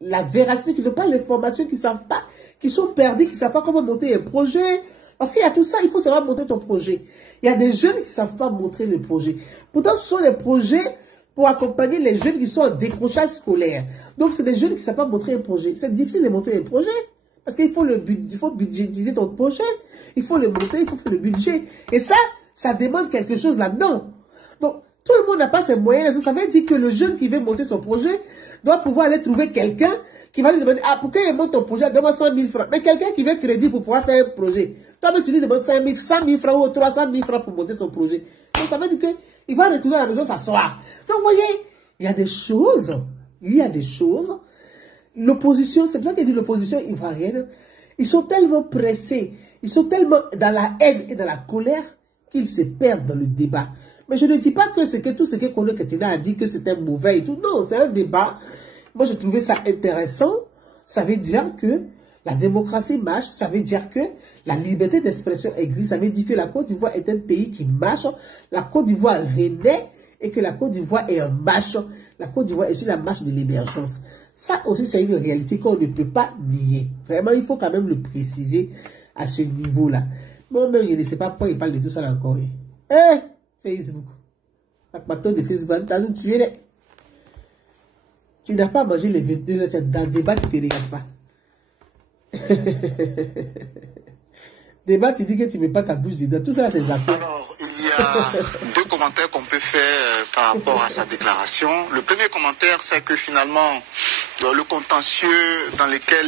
la véracité, qui n'ont pas l'information, qui ne savent pas, qui sont perdus, qui ne savent pas comment monter un projet. Parce qu'il y a tout ça, il faut savoir monter ton projet. Il y a des jeunes qui ne savent pas montrer le projet. Pourtant, ce sont des projets pour accompagner les jeunes qui sont en décrochage scolaire. Donc, c'est des jeunes qui ne savent pas montrer un projet. C'est difficile de monter un projet. Parce qu'il faut budgétiser ton projet. Il faut le monter, il faut faire le budget. Et ça demande quelque chose là-dedans. Donc, tout le monde n'a pas ces moyens. Ça veut dire que le jeune qui veut monter son projet doit pouvoir aller trouver quelqu'un qui va lui demander, ah, pour qu'il monte ton projet, demande 100 000 francs. Mais quelqu'un qui veut crédit pour pouvoir faire un projet, toi, tu lui demandes 100 000 francs ou 300 000 francs pour monter son projet. Donc, ça veut dire qu'il va retourner à la maison s'asseoir. Donc, vous voyez, il y a des choses. L'opposition, c'est pour ça qu'il dit l'opposition ivoirienne, ils sont tellement pressés, ils sont tellement dans la haine et dans la colère qu'ils se perdent dans le débat. Mais je ne dis pas que tout ce que Kone Ketina a dit que c'était mauvais et tout. Non, c'est un débat. Moi, je trouvais ça intéressant. Ça veut dire que la démocratie marche. Ça veut dire que la liberté d'expression existe. Ça veut dire que la Côte d'Ivoire est un pays qui marche. La Côte d'Ivoire renaît et que la Côte d'Ivoire est en marche. La Côte d'Ivoire est sur la marche de l'émergence. Ça aussi, c'est une réalité qu'on ne peut pas nier. Vraiment, il faut quand même le préciser à ce niveau-là. Moi-même, je ne sais pas pourquoi il parle de tout ça encore. Facebook. La plateforme de Facebook, t'as nous tué. Tu n'as pas mangé les 22 heures, tu es dans le débat, tu ne te regardes pas. Débat, tu dis que tu ne mets pas ta bouche dedans. Tout ça, c'est affaires. Alors, il y a deux commentaires qu'on peut faire par rapport à sa déclaration. Le premier commentaire, c'est que finalement, le contentieux dans lequel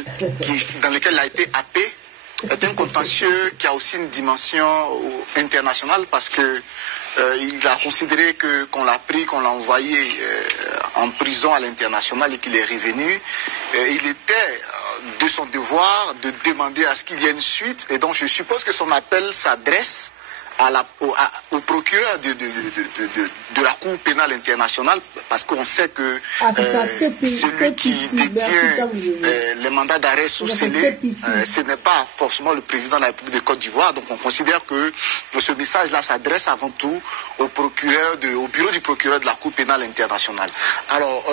il a été happé est un contentieux qui a aussi une dimension internationale parce que il a considéré qu'on l'a pris, qu'on l'a envoyé en prison à l'international et qu'il est revenu. Il était de son devoir de demander à ce qu'il y ait une suite. Et donc je suppose que son appel s'adresse au procureur de la Cour pénale internationale, parce qu'on sait que celui qui détient les mandats d'arrêt sous scellé, ce n'est pas forcément le président de la République de Côte d'Ivoire. Donc on considère que ce message-là s'adresse avant tout au bureau du procureur de la Cour pénale internationale. Alors,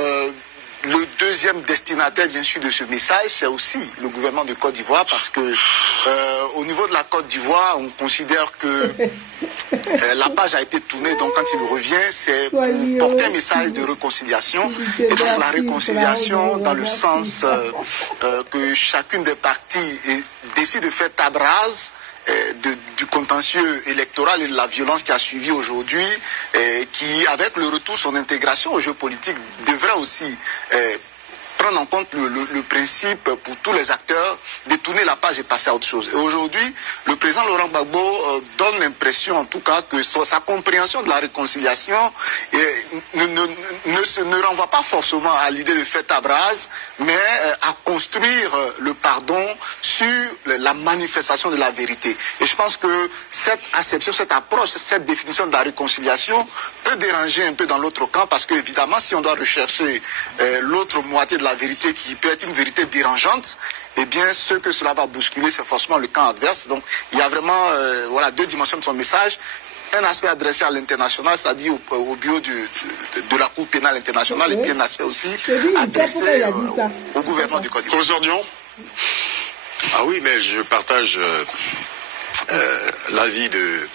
le deuxième destinataire, bien sûr, de ce message, c'est aussi le gouvernement de Côte d'Ivoire, parce que au niveau de la Côte d'Ivoire, on considère que la page a été tournée. Donc, quand il revient, c'est pour porter un message de réconciliation. Et donc, la réconciliation dans le sens que chacune des parties décide de faire table rase du contentieux électoral et de la violence qui a suivi aujourd'hui, qui, avec le retour, son intégration au jeu politique, devrait aussi prendre en compte le principe pour tous les acteurs de tourner la page et passer à autre chose. Et aujourd'hui, le président Laurent Gbagbo donne l'impression, en tout cas, que sa compréhension de la réconciliation ne renvoie pas forcément à l'idée de faire table rase, mais à construire le pardon sur la manifestation de la vérité. Et je pense que cette acception, cette approche, cette définition de la réconciliation peut déranger un peu dans l'autre camp, parce que évidemment, si on doit rechercher l'autre moitié de la vérité, qui peut être une vérité dérangeante, eh bien, ce que cela va bousculer, c'est forcément le camp adverse. Donc, il y a vraiment voilà, deux dimensions de son message. Un aspect adressé à l'international, c'est-à-dire au bureau de la Cour pénale internationale, et puis un aspect aussi adressé au gouvernement du Côte d'Ivoire. Ah oui, mais je partage l'avis de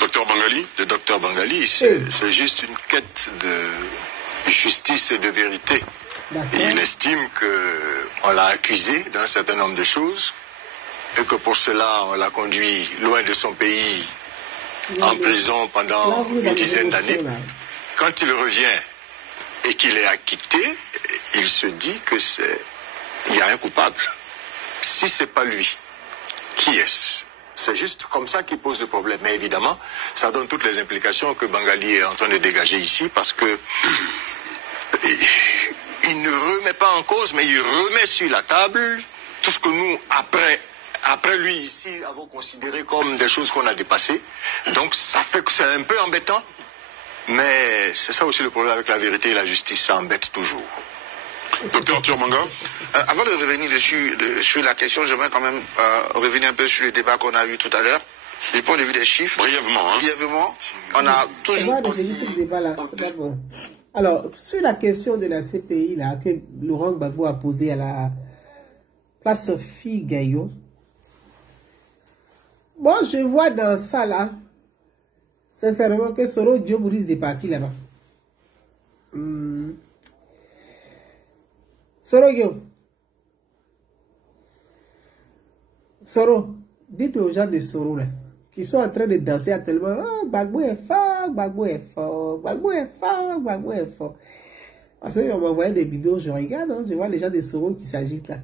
Dr Bangali. De Dr Bangali. C'est juste une quête de justice et de vérité. Il estime qu'on l'a accusé d'un certain nombre de choses et que pour cela, on l'a conduit loin de son pays, en prison pendant une dizaine d'années. Quand il revient et qu'il est acquitté, il se dit qu'il y a un coupable. Si ce n'est pas lui, qui est-ce? C'est juste comme ça qu'il pose le problème. Mais évidemment, ça donne toutes les implications que Bangali est en train de dégager ici, parce que il ne remet pas en cause, mais il remet sur la table tout ce que nous, après lui ici, avons considéré comme des choses qu'on a dépassées. Donc ça fait que c'est un peu embêtant, mais c'est ça aussi le problème avec la vérité et la justice, ça embête toujours. Docteur Arthur Manga. Avant de revenir sur la question, j'aimerais quand même revenir un peu sur le débat qu'on a eu tout à l'heure. Du point de vue des chiffres. Brièvement. Brièvement, on a toujours... Alors, sur la question de la CPI là, que Laurent Gbagbo a posée à la place Sophie Gaillot, moi je vois dans ça là, sincèrement, que Soro Diop risque de partir là-bas. Soro Diop. Soro, dites aux gens de Soro là, qui sont en train de danser actuellement. Oh, Gbagbo est fort, Gbagbo est fort, Gbagbo est fort, Gbagbo est fort. Parce qu'on m'envoyait des vidéos, je regarde, hein, je vois les gens de Soro qui s'agitent là.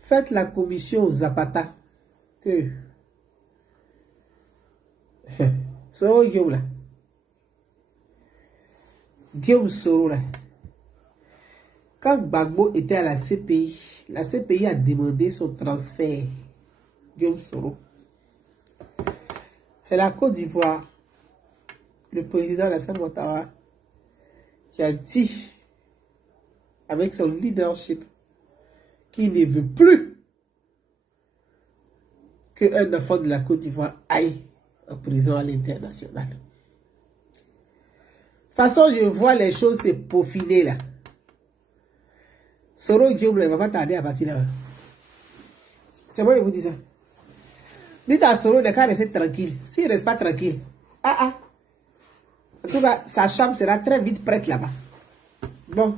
Faites la commission Zapata. Que Soro Guillaume là. Guillaume Soro là. Quand Gbagbo était à la CPI a demandé son transfert. Guillaume Soro. C'est la Côte d'Ivoire, le président Alassane Ouattara, qui a dit, avec son leadership, qu'il ne veut plus qu'un enfant de la Côte d'Ivoire aille en prison à l'international. De toute façon, je vois les choses se peaufiner là. Soro Guillaume ne va pas tarder à partir là. C'est moi qui vous dis ça. Dites à Soro de rester tranquille. S'il ne reste pas tranquille, en tout cas, sa chambre sera très vite prête là-bas. Bon,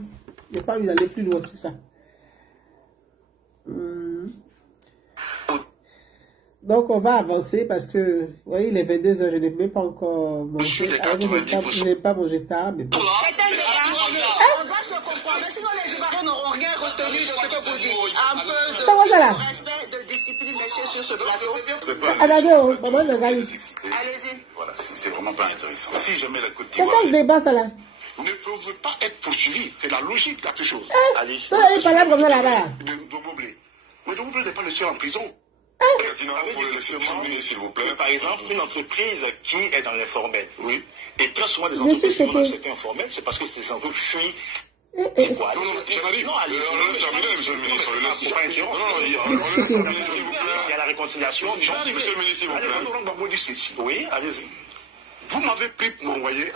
je n'ai pas envie d'aller plus loin sur ça. Donc, on va avancer parce que, vous voyez, il est 22h, je n'ai même pas encore mangé. Je n'ai pas mangé tard, mais bon. C'est un débat. On doit se comprendre. Sinon, les Ivoiriens n'auront rien retenu de ce que vous dites. Un peu de respect, de discipline, messieurs, sur ce plateau. Allez-y. Voilà, c'est vraiment pas intéressant. Si jamais la Côte d'Ivoire ne peut pas être poursuivie, c'est la logique de la chose. Allez. De Doblé. Mais Doblé n'est pas le seul en prison. Par exemple, une entreprise qui est dans l'informel. Oui. Et très souvent, des entreprises qui sont dans le secteur informel, c'est parce que ces entreprises fuient. Non, allez. Non, il y a la réconciliation. Monsieur le ministre, s'il vous plaît. Oui, allez-y. Vous m'avez pris pour m'envoyer,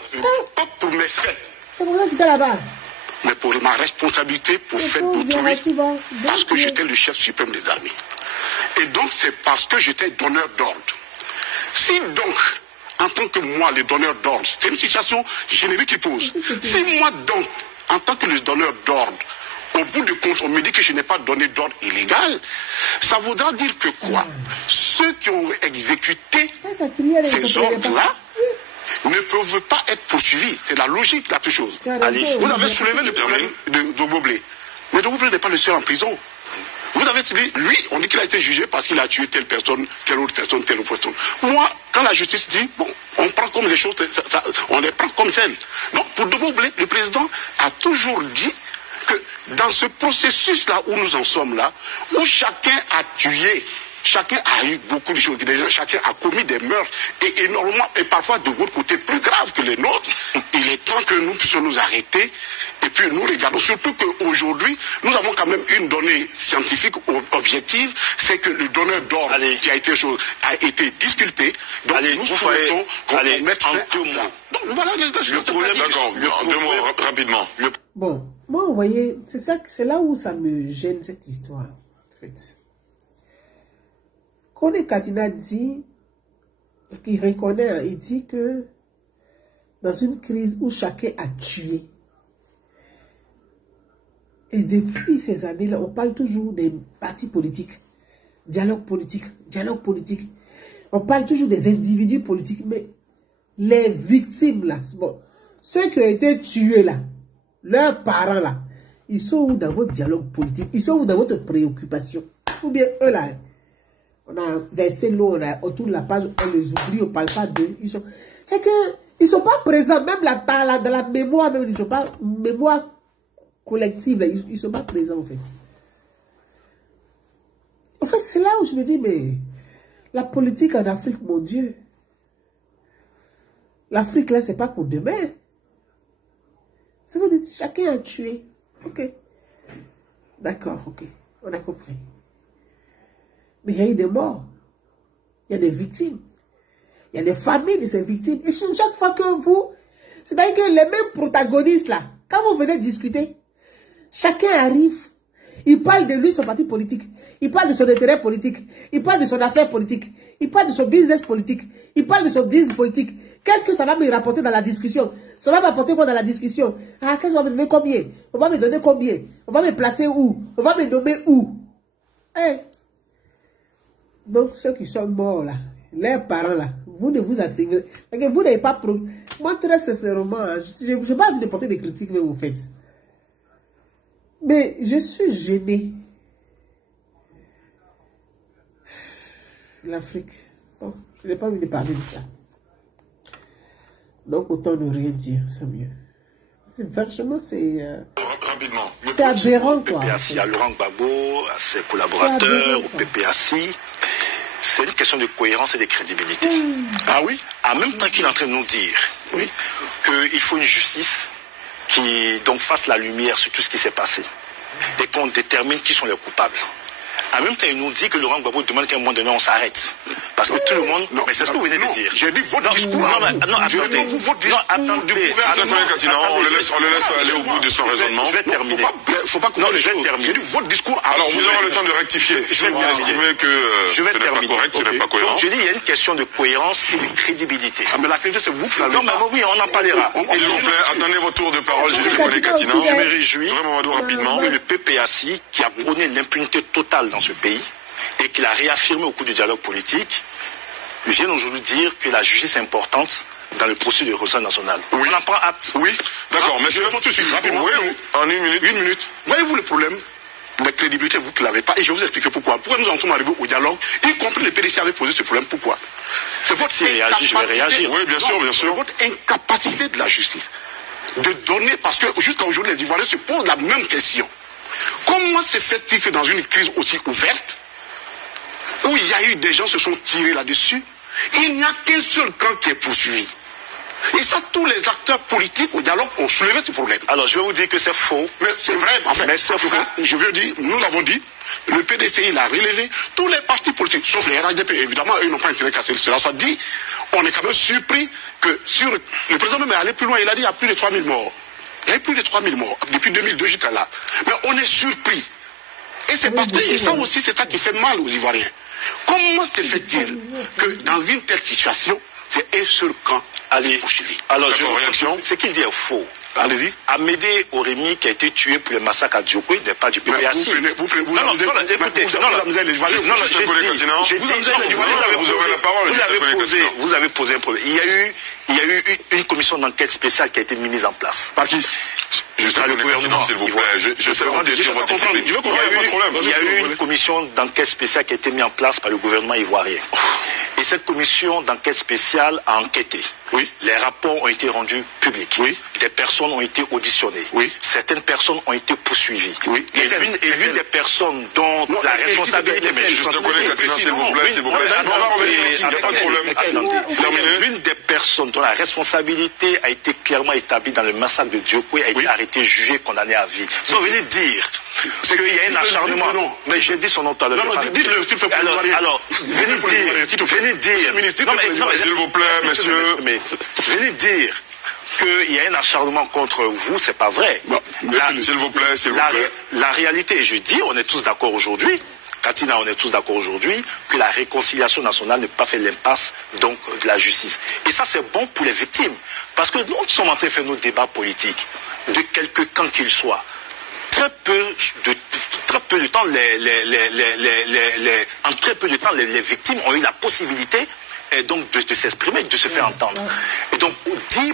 pas pour mes faits. C'est pour ça que c'était là-bas. Mais pour ma responsabilité pour fait d'autrui, parce que j'étais le chef suprême des armées. Et donc, c'est parce que j'étais donneur d'ordre. Si donc, en tant que moi, le donneur d'ordre, c'est une situation générique qui pose. Si moi donc, en tant que le donneur d'ordre, au bout du compte, on me dit que je n'ai pas donné d'ordre illégal, ça voudra dire que quoi? Ceux qui ont exécuté ces ordres-là ne peuvent pas être poursuivis. C'est la logique de la chose. Allez, vous avez soulevé le problème de Boblé. Mais Boblé n'est pas le seul en prison. Vous avez dit, lui, on dit qu'il a été jugé parce qu'il a tué telle personne, telle autre personne, telle autre personne. Moi, quand la justice dit, bon, on prend comme les choses, on les prend comme telles. Donc, pour Boblé, le président a toujours dit que dans ce processus-là où nous en sommes là, où chacun a tué, chacun a eu beaucoup de choses, chacun a commis des meurtres, et énormément, et parfois de votre côté plus graves que les nôtres, il est temps que nous puissions nous arrêter, et puis nous regardons, surtout qu'aujourd'hui, nous avons quand même une donnée scientifique objective, c'est que le donneur d'ordre qui a été disculpé, donc nous souhaitons qu'on mette fin à cela. Donc voilà, le problème, d'accord, deux mots rapidement. Bon, moi, vous voyez, c'est là où ça me gêne cette histoire, en fait. Kone Kadina dit, qu'il reconnaît, il dit que dans une crise où chacun a tué, et depuis ces années-là, on parle toujours des partis politiques, dialogue politique. On parle toujours des individus politiques, mais les victimes là, bon, ceux qui ont été tués là, leurs parents là, ils sont où dans votre dialogue politique? Ils sont où dans votre préoccupation? Ou bien eux là, on a versé l'eau, on a autour de la page, on les oublie, on ne parle pas d'eux. C'est que ils ne sont pas présents, même dans la mémoire, même ils ne sont pas mémoire collective, là, ils ne sont pas présents en fait. En fait, c'est là où je me dis, mais la politique en Afrique, mon Dieu, l'Afrique là, c'est pas pour demain. C'est vous dites, chacun a tué. Ok. D'accord, ok. On a compris. Mais il y a eu des morts. Il y a des victimes. Il y a des familles de ces victimes. Et chaque fois que vous... C'est-à-dire que les mêmes protagonistes là, quand vous venez discuter, chacun arrive, il parle de lui, son parti politique. Il parle de son intérêt politique. Il parle de son affaire politique. Il parle de son business politique. Il parle de son business politique. Qu'est-ce que ça va me rapporter dans la discussion? Ça va m'apporter quoi dans la discussion? Ah, qu'est-ce qu'on va me donner combien? On va me donner combien? On va me placer où? On va me nommer où? Hey. Donc, ceux qui sont morts là, leurs parents là, vous ne vous asseyez. Vous n'avez pas... Moi, très sincèrement, je n'ai pas envie de porter des critiques, mais vous faites. Mais je suis gêné. L'Afrique. Bon, je n'ai pas envie de parler de ça. Donc, autant ne rien dire, c'est mieux. Franchement, c'est... Rapidement. C'est aberrant, quoi. Au PPAC, à Laurent Gbagbo, à ses collaborateurs, au PPAC, c'est une question de cohérence et de crédibilité. Ah oui? En même temps qu'il est en train de nous dire qu'il faut une justice qui donc fasse la lumière sur tout ce qui s'est passé et qu'on détermine qui sont les coupables. En même temps, il nous dit que Laurent Gbagbo demande qu'à un moment donné, on s'arrête. Parce que tout le monde... Non, mais c'est ce que vous venez de dire. J'ai dit votre discours. Non, attendez. On le laisse aller au bout de son raisonnement. Je vais terminer. Faut pas couper les choses. J'ai dit votre discours. Alors, vous aurez le temps de rectifier. Si vous estimez que ce n'est pas correct, ce n'est pas cohérent. Donc, je dis, il y a une question de cohérence et de crédibilité. Ah, mais la crédibilité, c'est vous qui l'avez. Non, mais oui, on en parlera. S'il vous plaît, attendez votre tour de parole, Jésus-Paul Katina. Je me réjouis rapidement que le PPAC, qui a prôné l'impunité totale dans ce pays, et qu'il a réaffirmé au cours du dialogue politique, vient aujourd'hui dire que la justice est importante dans le processus de ressort national. Oui. On en prend acte. Oui, d'accord, mais je réponds tout de suite, rapidement. Oui, en une minute. Une minute. Voyez-vous le problème? La crédibilité, vous qui ne l'avez pas, et je vais vous expliquer pourquoi. Pourquoi nous en sommes arrivés au dialogue, y compris le PDC avait posé ce problème, pourquoi? C'est votre incapacité. Je vais réagir. Oui, bien sûr, bien sûr. Votre incapacité de la justice de donner, parce que jusqu'à aujourd'hui, les Ivoiriens se posent la même question. Comment se fait-il que dans une crise aussi ouverte, où il y a eu des gens qui se sont tirés là-dessus, il n'y a qu'un seul camp qui est poursuivi. Et ça, tous les acteurs politiques au dialogue ont soulevé ce problème. Alors, je vais vous dire que c'est faux. Mais c'est vrai, en fait. Mais c'est faux. Je veux dire, nous l'avons dit, le PDCI l'a relevé, tous les partis politiques, sauf les RHDP, évidemment, eux n'ont pas intérêt qu'à cela soit dit. On est quand même surpris que sur... Le président même est allé plus loin, il a dit qu'il y a plus de 3000 morts. Il y a eu plus de 3000 morts, depuis 2002 jusqu'à là. Mais on est surpris. Et c'est parce que ça aussi, c'est ça qui fait mal aux Ivoiriens. Comment se fait-il que dans une telle situation, c'est un seul camp poursuivi? Alors, réaction. Ce qu'il dit est faux. Allez-y. Amédée Oremi, qui a été tué pour le massacre à Diokwe, n'est pas du PPAC. Vous amusez les Ivoiriens. Vous avez posé un problème. Il y a eu une commission d'enquête spéciale qui a été mise en place. Par qui? Je sais le gouvernement, s'il vous plaît. Je sais vraiment de sur votre difficulté. Il y a eu une commission d'enquête spéciale qui a été mise en place par le gouvernement ivoirien. Et cette commission d'enquête spéciale a enquêté. Oui. Les rapports ont été rendus publics. Oui. Des personnes ont été auditionnées. Oui. Certaines personnes ont été poursuivies. Oui. Et l'une des personnes dont la responsabilité... Mais juste de connaître, s'il vous plaît, s'il vous plaît. Il n'y a pas de problème. L'une des personnes dont la responsabilité a été clairement établie dans le massacre de Diokwe a été arrêtée, jugée, condamnée à vie. Vous venez dire qu'il y a un acharnement. Mais j'ai dit son nom tout à l'heure. Non, dites-le, s'il vous plaît. Alors, venez dire... S'il vous plaît, monsieur. Venez dire qu'il y a un acharnement contre vous, c'est pas vrai. S'il vous plaît, s'il vous plaît. La réalité, je dis, on est tous d'accord aujourd'hui, Katina, on est tous d'accord aujourd'hui, que la réconciliation nationale n'est pas fait l'impasse donc de la justice. Et ça, c'est bon pour les victimes. Parce que nous sommes en train de faire nos débats politiques, de quelque camp qu'ils soient. Très peu de temps, en très peu de temps, les victimes ont eu la possibilité donc de s'exprimer, de se faire entendre. Et donc,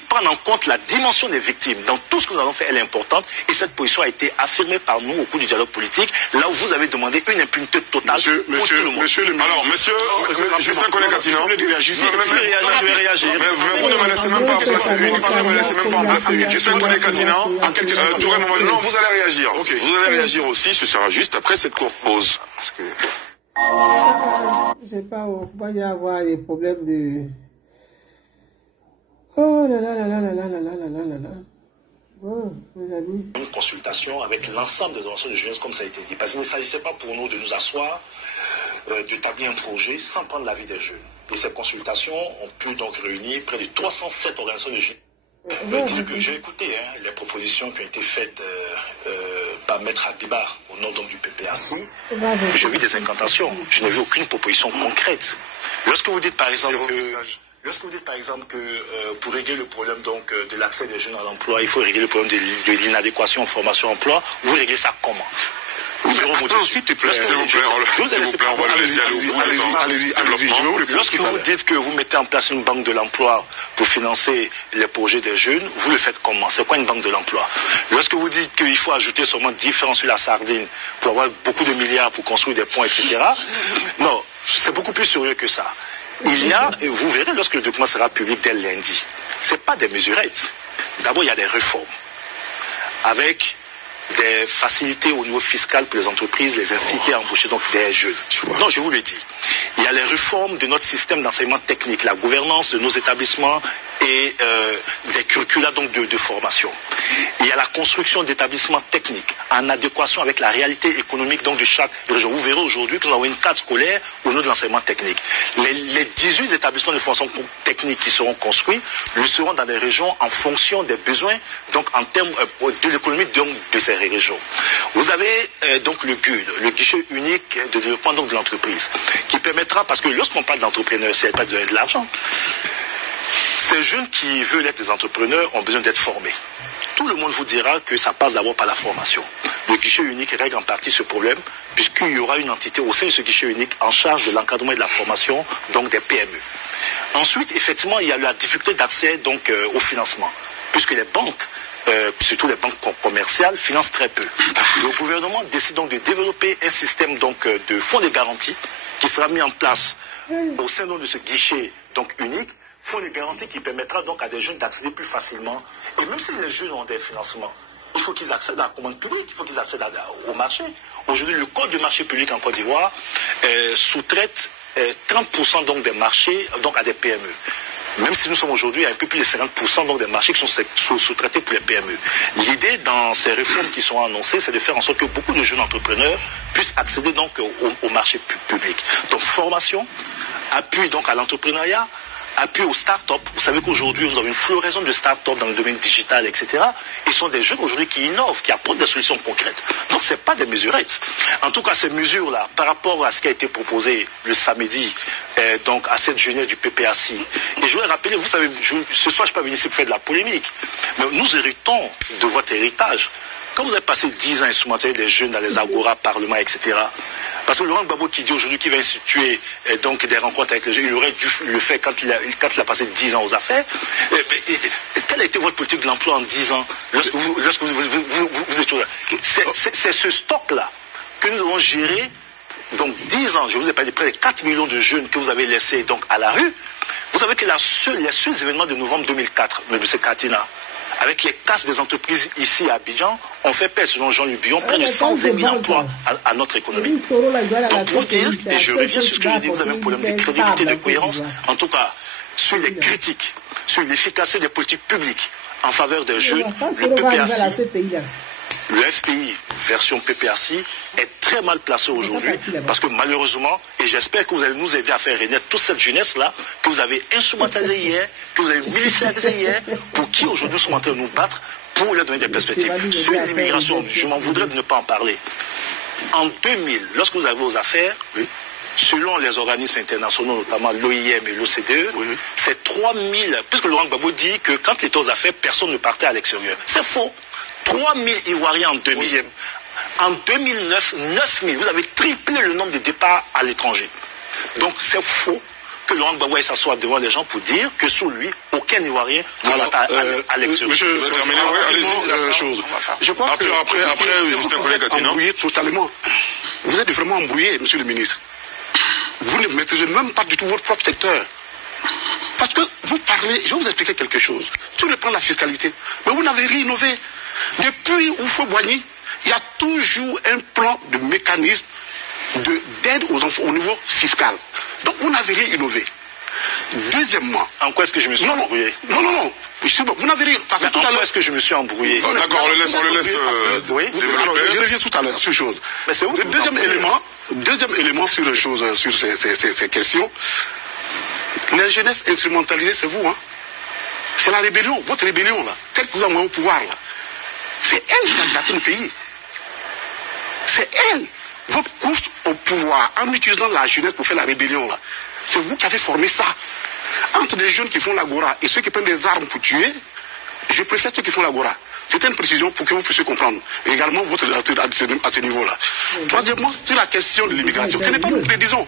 prendre en compte la dimension des victimes dans tout ce que nous allons faire, elle est importante. Et cette position a été affirmée par nous au cours du dialogue politique, là où vous avez demandé une impunité totale pour tout le monde. Alors, monsieur, juste un collègue Katina. Si je vais réagir. Mais vous ne me laissez même pas en placer une. Vous ne me laissez même pas en placer une. Juste un collègue Katina. Non, vous allez réagir. Vous allez réagir aussi, ce sera juste après cette courte pause. Parce que... Je sais pas, il y avoir des problèmes de... Oh là là là là là là là là là là là. Oh, mes amis. Une consultation avec l'ensemble des organisations de jeunesse, comme ça a été dit. Parce qu'il ne s'agissait pas pour nous de nous asseoir, d'établir un projet sans prendre l'avis des jeunes. Et ces consultations ont pu donc réunir près de 307 organisations de jeunes. J'ai écouté les propositions qui ont été faites par Maître Abiba au nom donc du PPAC. J'ai vu des incantations. Je n'ai vu aucune proposition concrète. Lorsque vous dites par exemple que pour régler le problème donc de l'accès des jeunes à l'emploi, il faut régler le problème de l'inadéquation en formation-emploi, vous réglez ça comment? S'il te plaît, on va le laisser aller. Lorsque vous dites que vous mettez en place une banque de l'emploi pour financer les projets des jeunes, vous le faites comment? C'est quoi une banque de l'emploi? Lorsque vous dites qu'il faut ajouter seulement 10 francs sur la sardine pour avoir beaucoup de milliards pour construire des ponts, etc. Non, c'est beaucoup plus sérieux que ça. Il y a, et vous verrez lorsque le document sera public dès lundi, ce n'est pas des mesurettes. D'abord, il y a des réformes avec des facilités au niveau fiscal pour les entreprises, les inciter à embaucher donc des jeunes. Non, je vous le dis. Il y a les réformes de notre système d'enseignement technique, la gouvernance de nos établissements et des curricula donc de formation. Il y a la construction d'établissements techniques en adéquation avec la réalité économique donc de chaque région. Vous verrez aujourd'hui que nous avons une carte scolaire au niveau de l'enseignement technique. Les 18 établissements de formation technique qui seront construits le seront dans des régions en fonction des besoins, donc en termes de l'économie de ces régions. Vous avez donc le GUD, le guichet unique de développement donc de l'entreprise, qui permettra, parce que lorsqu'on parle d'entrepreneurs, c'est pas de l'argent. Ces jeunes qui veulent être des entrepreneurs ont besoin d'être formés. Tout le monde vous dira que ça passe d'abord par la formation. Le guichet unique règle en partie ce problème, puisqu'il y aura une entité au sein de ce guichet unique en charge de l'encadrement et de la formation, donc des PME. Ensuite, effectivement, il y a la difficulté d'accès donc au financement, puisque les banques, surtout les banques commerciales, financent très peu. Le gouvernement décide donc de développer un système donc de fonds de garantie qui sera mis en place au sein donc de ce guichet donc unique. Fonds de garantie qui permettra donc à des jeunes d'accéder plus facilement. Et même si les jeunes ont des financements, il faut qu'ils accèdent à la commande publique, il faut qu'ils accèdent au marché. aujourd'hui, le code de marché public en Côte d'Ivoire sous-traite 30% donc des marchés donc à des PME. Même si nous sommes aujourd'hui à un peu plus de 50% donc des marchés qui sont sous-traités pour les PME. L'idée dans ces réformes qui sont annoncées, c'est de faire en sorte que beaucoup de jeunes entrepreneurs puissent accéder donc au marché public. Donc formation, appui donc à l'entrepreneuriat, appui aux start-up. Vous savez qu'aujourd'hui, nous avons une floraison de start-up dans le domaine digital, etc. Et ce sont des jeunes aujourd'hui qui innovent, qui apportent des solutions concrètes. Donc, ce n'est pas des mesurettes. En tout cas, ces mesures-là, par rapport à ce qui a été proposé le samedi, donc à cette jeunesse du PPAC. Et je voudrais rappeler, vous savez, ce soir, je ne suis pas venu ici pour faire de la polémique, mais nous héritons de votre héritage. Quand vous avez passé 10 ans à instrumenter des jeunes dans les agoras, parlements, etc., parce que Laurent Gbagbo qui dit aujourd'hui qu'il va instituer donc des rencontres avec les jeunes, il aurait dû le faire quand il a passé 10 ans aux affaires. Quelle a été votre politique de l'emploi en 10 ans lorsque vous étiez là? C'est ce stock-là que nous devons gérer. Donc 10 ans, je vous ai parlé de près de 4 millions de jeunes que vous avez laissés donc, à la rue. Vous savez que les seuls événements de novembre 2004, M. Katina, avec les casses des entreprises ici à Abidjan, on fait perdre, selon Jean Lubion, près de 120 000 emplois à notre économie. Donc, pour dire, et je reviens sur ce que je dis, vous avez un problème de crédibilité, de cohérence, en tout cas, sur les critiques, sur l'efficacité des politiques publiques en faveur des jeunes, le PPAC, le FPI, version PPAC, est très mal placé aujourd'hui, parce que malheureusement, et j'espère que vous allez nous aider à faire renaître toute cette jeunesse-là, que vous avez instrumentalisée hier, que vous avez militarisée hier, pour qui aujourd'hui nous sommes en train de nous battre, pour leur donner des perspectives. Sur l'immigration, je m'en voudrais de ne pas en parler. En 2000, lorsque vous avez vos affaires, selon les organismes internationaux, notamment l'OIM et l'OCDE, c'est 3000, puisque Laurent Gbagbo dit que quand il était aux affaires, personne ne partait à l'extérieur. C'est faux. 3000 Ivoiriens en 2000. En 2009, 9000. Vous avez triplé le nombre de départs à l'étranger. Donc c'est faux que Laurent Gbagbo s'assoit devant les gens pour dire que sous lui, aucun Ivoirien ne va à l'extérieur. Monsieur, allez-y, chose. Je crois que après juste un collègue embrouillé totalement. Vous êtes vraiment embrouillé, monsieur le ministre. Vous ne maîtrisez même pas du tout votre propre secteur. Parce que vous parlez, je vais vous expliquer quelque chose. Sur le plan de la fiscalité, mais vous n'avez rien innové. Depuis Oufo-Boigny, il y a toujours un plan de mécanisme d'aide aux enfants au niveau fiscal. Donc vous n'avez rien innové. Deuxièmement... En quoi est-ce que je me suis embrouillé? Non. Vous n'avez rien... En quoi est-ce que je me suis embrouillé? D'accord, on le laisse. Alors, je reviens tout à l'heure sur chose. Mais c'est où le deuxième élément sur les choses, sur ces questions, les jeunesses instrumentalisées, c'est vous, hein. C'est la rébellion, votre rébellion, là. Telle que vous avez au pouvoir, là. C'est elle qui a gâté le pays. C'est elle. Votre course au pouvoir, en utilisant la jeunesse pour faire la rébellion, là. C'est vous qui avez formé ça. Entre les jeunes qui font l'agora et ceux qui prennent des armes pour tuer, je préfère ceux qui font l'agora. C'était une précision pour que vous puissiez comprendre également votre à ce niveau-là. Troisièmement, sur la question de l'immigration, ce n'est pas nous qui le disons.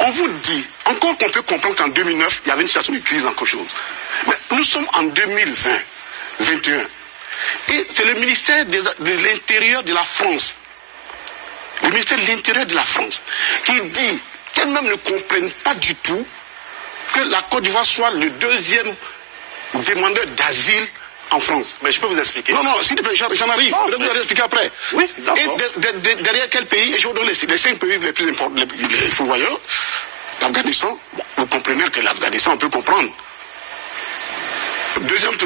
On vous dit, encore qu'on peut comprendre qu'en 2009, il y avait une situation de crise, encore chose. Mais nous sommes en 2020, 2021. Et c'est le ministère de l'Intérieur de la France, le ministère de l'Intérieur de la France, qui dit qu'elles-mêmes ne comprennent pas du tout que la Côte d'Ivoire soit le deuxième demandeur d'asile en France. Mais je peux vous expliquer. Non, s'il te plaît, j'en arrive. Vous allez expliquer après. Oui, d'accord. Et derrière quel pays? Et je vous donne les 5 pays les plus importants, les fourvoyeurs. L'Afghanistan, vous comprenez que l'Afghanistan, on peut comprendre.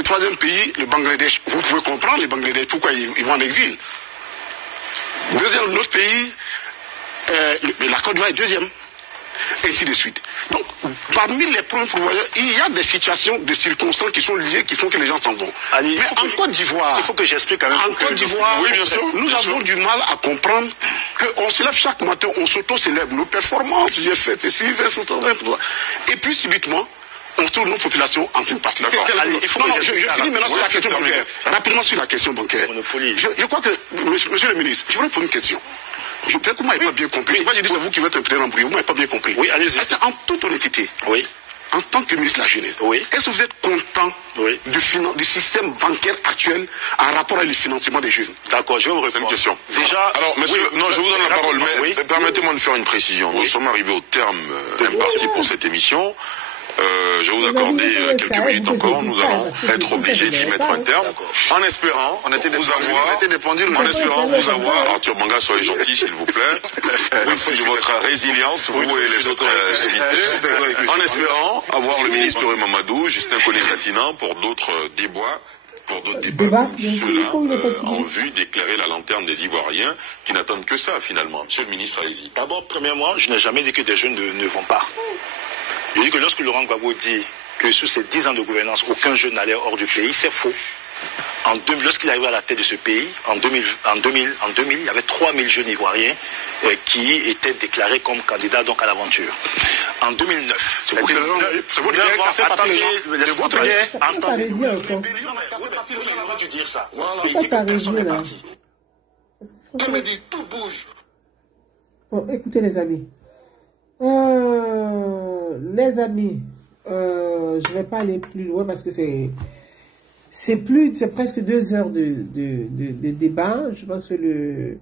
Troisième pays, le Bangladesh. Vous pouvez comprendre les Bangladesh, pourquoi ils vont en exil. L'autre pays, la Côte d'Ivoire est deuxième. Et ainsi de suite. Donc, parmi les premiers pourvoyeurs, il y a des situations, des circonstances qui sont liées, qui font que les gens s'en vont. Allez, mais en Côte d'Ivoire, il faut que j'explique quand même. En Côte d'Ivoire, oui, bien sûr, nous avons du mal à comprendre qu'on se lève chaque matin, on s'auto-célèbre nos performances, j'ai fait ceci, et puis subitement, on trouve nos populations en une partie. Je finis maintenant sur la question bancaire. Rapidement sur la question bancaire. Je crois que, monsieur le ministre, je voudrais poser une question. Je crois que vous ne m'avez pas bien compris. Je dis c'est vous qui êtes un peu embrouillé. Vous ne m'avez pas bien compris. Oui, allez-y. En toute honnêteté, en tant que ministre de la Jeunesse, est-ce que vous êtes content du système bancaire actuel en rapport avec le financement des jeunes? D'accord, je vais vous répondre. Une question. Déjà, alors, monsieur, je vous donne la parole, mais permettez-moi de faire une précision. Nous sommes arrivés au terme imparti pour cette émission. Je vais vous accorder quelques minutes encore. Nous allons être obligés d'y mettre un terme, en espérant vous avoir, Arthur Manga, soyez gentil s'il vous plaît, de votre résilience, vous et les autres invités, en espérant avoir le ministre Mamadou, Justin Collet-Latinant, pour d'autres débats. Pour d'autres débats comme ceux-là, en vue d'éclairer la lanterne des Ivoiriens qui n'attendent que ça finalement. Monsieur le ministre, allez-y. D'abord, premièrement, je n'ai jamais dit que des jeunes ne vont pas. Je dis que lorsque Laurent Gbagbo dit que sous ses 10 ans de gouvernance, aucun jeune n'allait hors du pays, c'est faux. Lorsqu'il arrivait à la tête de ce pays, en 2000, il y avait 3000 jeunes Ivoiriens qui étaient déclarés comme candidats donc à l'aventure. En 2009, c'est vous qui fait partie des gens de votre guerre. Attendez, dû dire ça. Il dit que personne n'est parti. On me dit tout bouge. Bon, écoutez les amis. Je vais pas aller plus loin parce que c'est presque 2 heures de débat. Je pense que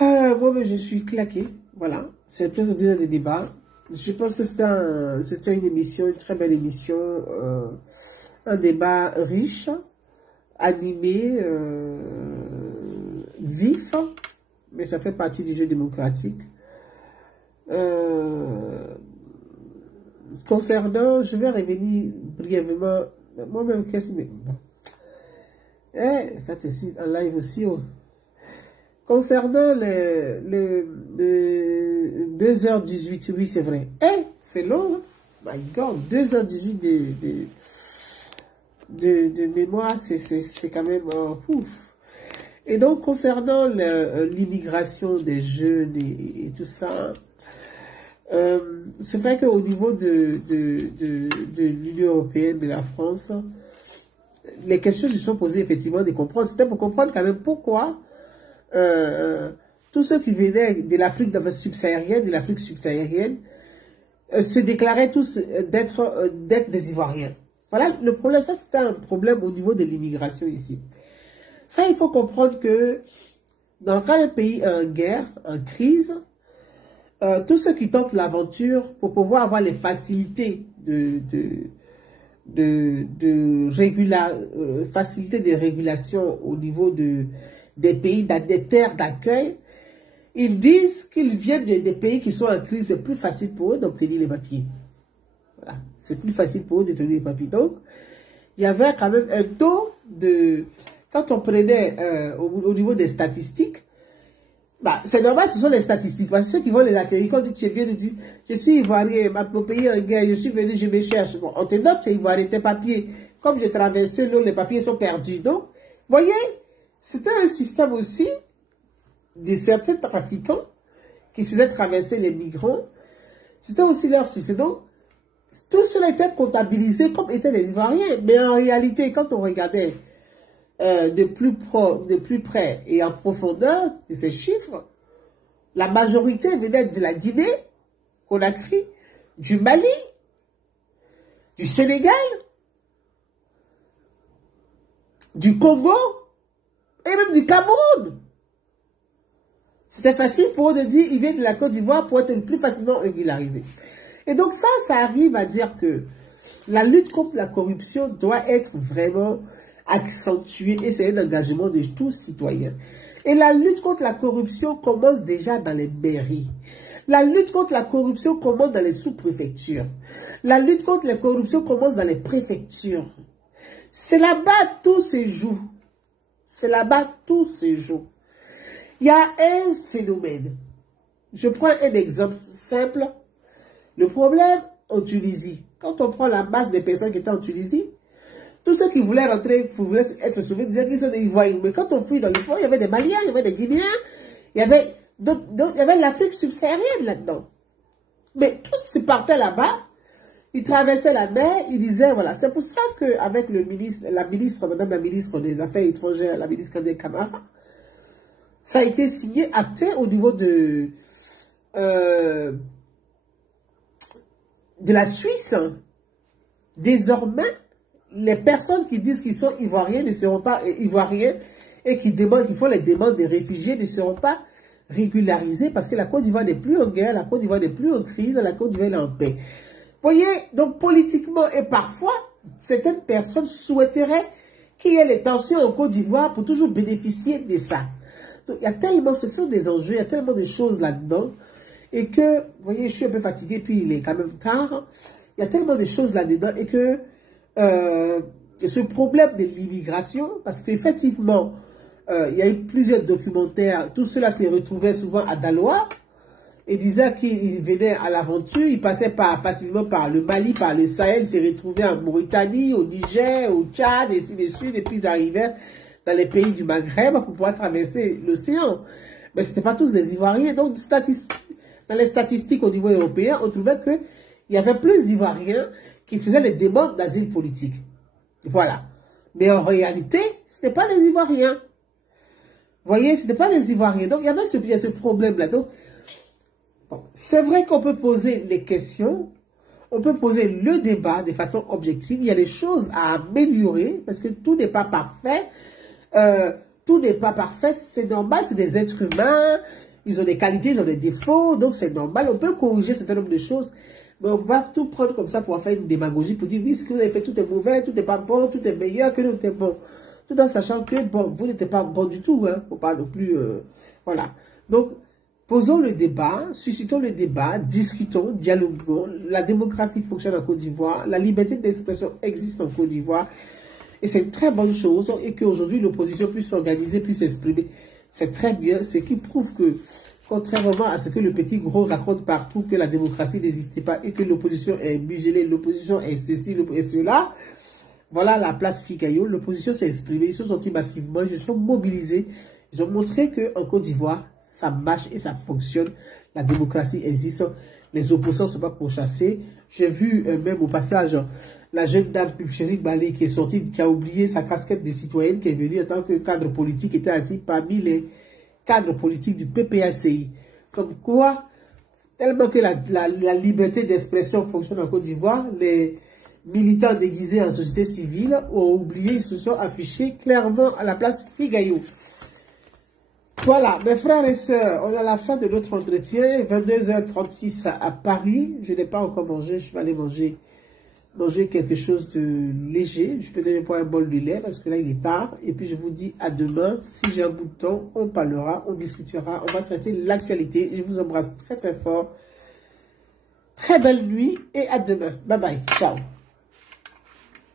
moi, je suis claqué. Voilà. C'est presque 2 heures de débat. Je pense que c'était une émission, une très belle émission. Un débat riche, animé, vif. Mais ça fait partie du jeu démocratique. Concernant, je vais revenir brièvement. Moi-même, qu'est-ce que quand tu es en live aussi, concernant le 2h18, oui, c'est vrai. C'est long, hein? My God, 2h18 de mémoire, c'est quand même ouf. Et donc, concernant l'immigration des jeunes et tout ça, c'est vrai qu'au niveau de l'Union européenne, de la France, les questions se sont posées effectivement de comprendre. C'était pour comprendre quand même pourquoi tous ceux qui venaient de l'Afrique subsaharienne, se déclaraient tous d'être des Ivoiriens. Voilà, le problème, ça c'était un problème au niveau de l'immigration ici. Ça, il faut comprendre que dans quand un pays est en guerre, en crise, tous ceux qui tentent l'aventure pour pouvoir avoir les facilités facilités de régulation au niveau des pays, des terres d'accueil, ils disent qu'ils viennent des pays qui sont en crise, c'est plus facile pour eux d'obtenir les papiers. Voilà, c'est plus facile pour eux d'obtenir les papiers. Donc, il y avait quand même un taux de... Quand on prenait au niveau des statistiques, bah, c'est normal, ce sont les statistiques. Parce que ceux qui vont les accueillir, quand tu viens de dire, je suis ivoirien, mon pays est en guerre, je suis venu, je me cherche. Bon, on te note, c'est ivoirien, tes papiers. Comme j'ai traversé l'eau, les papiers sont perdus. Donc, voyez, c'était un système aussi de certains trafiquants qui faisaient traverser les migrants. C'était aussi leur système. Donc, tout cela était comptabilisé comme étaient les Ivoiriens. Mais en réalité, quand on regardait de plus près et en profondeur de ces chiffres, la majorité venait de la Guinée, Conakry, du Mali, du Sénégal, du Congo et même du Cameroun. C'était facile pour eux de dire ils viennent de la Côte d'Ivoire pour être plus facilement régularisés. Et donc ça arrive à dire que la lutte contre la corruption doit être vraiment accentuée et c'est un engagement de tous citoyens. Et la lutte contre la corruption commence déjà dans les mairies. La lutte contre la corruption commence dans les sous-préfectures. La lutte contre la corruption commence dans les préfectures. C'est là-bas tout se joue. C'est là-bas tout se joue. Il y a un phénomène. Je prends un exemple simple. Le problème en Tunisie. Quand on prend la masse des personnes qui étaient en Tunisie, tous ceux qui voulaient rentrer, voulaient être sauvés, disaient qu'ils sont des Ivoiriens. Mais quand on fuit dans le fond, il y avait des Maliens, il y avait des Guinéens, il y avait l'Afrique subsaharienne là-dedans. Mais tous se partaient là-bas, ils traversaient la mer, ils disaient, voilà. C'est pour ça qu'avec madame la ministre des Affaires étrangères, la ministre Kandé Camara, ça a été signé, acté au niveau de la Suisse. Désormais, les personnes qui disent qu'ils sont ivoiriens ne seront pas ivoiriens et qui font les demandes des réfugiés ne seront pas régularisés parce que la Côte d'Ivoire n'est plus en guerre, la Côte d'Ivoire n'est plus en crise, la Côte d'Ivoire est en paix. voyez, donc politiquement et parfois, certaines personnes souhaiteraient qu'il y ait les tensions en Côte d'Ivoire pour toujours bénéficier de ça. Donc, il y a tellement, ce sont des enjeux, il y a tellement de choses là-dedans, et que, vous voyez, je suis un peu fatigué, puis il est quand même tard, il y a tellement de choses là-dedans, et que ce problème de l'immigration, parce qu'effectivement, il y a eu plusieurs documentaires, tout cela s'est retrouvé souvent à Daloa, et disait qu'il venait à l'aventure, il passait facilement par le Mali, par le Sahel, s'est retrouvé en Mauritanie, au Niger, au Tchad, et ainsi de suite, et puis ils arrivaient dans les pays du Maghreb pour pouvoir traverser l'océan. Mais ce n'étaient pas tous des Ivoiriens. Donc, dans les statistiques au niveau européen, on trouvait qu'il y avait plus d'Ivoiriens qui faisaient les demandes d'asile politique. Voilà. Mais en réalité, ce n'était pas les Ivoiriens. Vous voyez, ce n'était pas les Ivoiriens. Donc, il y avait ce problème-là. Donc, bon, c'est vrai qu'on peut poser les questions, on peut poser le débat de façon objective. Il y a des choses à améliorer parce que tout n'est pas parfait. Tout n'est pas parfait, c'est normal, c'est des êtres humains, ils ont des qualités, ils ont des défauts, donc c'est normal. On peut corriger un certain nombre de choses, mais on va tout prendre comme ça pour faire une démagogie, pour dire oui, ce que vous avez fait, tout est mauvais, tout n'est pas bon, tout est meilleur que tout est bon. Tout en sachant que, bon, vous n'êtes pas bon du tout, hein, faut pas non plus, voilà. Donc, posons le débat, suscitons le débat, discutons, dialoguons. La démocratie fonctionne en Côte d'Ivoire, la liberté d'expression existe en Côte d'Ivoire, et c'est une très bonne chose, et qu'aujourd'hui l'opposition puisse s'organiser, puisse s'exprimer. C'est très bien, ce qui prouve que, contrairement à ce que le petit gros raconte partout, que la démocratie n'existait pas, et que l'opposition est muselée, l'opposition est ceci, et cela, voilà la place Figayo, l'opposition s'est exprimée, ils se sont sentis massivement, ils se sont mobilisés, ils ont montré qu'en Côte d'Ivoire, ça marche et ça fonctionne, la démocratie existe, les opposants ne sont pas pourchassés. J'ai vu même au passage la jeune dame Chérie Balé qui est sortie, qui a oublié sa casquette de citoyenne, qui est venue en tant que cadre politique, était assis parmi les cadres politiques du PPACI. Comme quoi, tellement que la liberté d'expression fonctionne en Côte d'Ivoire, les militants déguisés en société civile ont oublié, ils se sont affichés clairement à la place Figayo. Voilà, mes frères et sœurs, on est à la fin de notre entretien, 22h36 à Paris. Je n'ai pas encore mangé, je vais aller manger quelque chose de léger. Je peux peut-être prendre un bol de lait parce que là il est tard. Et puis je vous dis à demain. Si j'ai un bout de temps, on parlera, on discutera, on va traiter l'actualité. Je vous embrasse très très fort. Très belle nuit et à demain. Bye bye, ciao.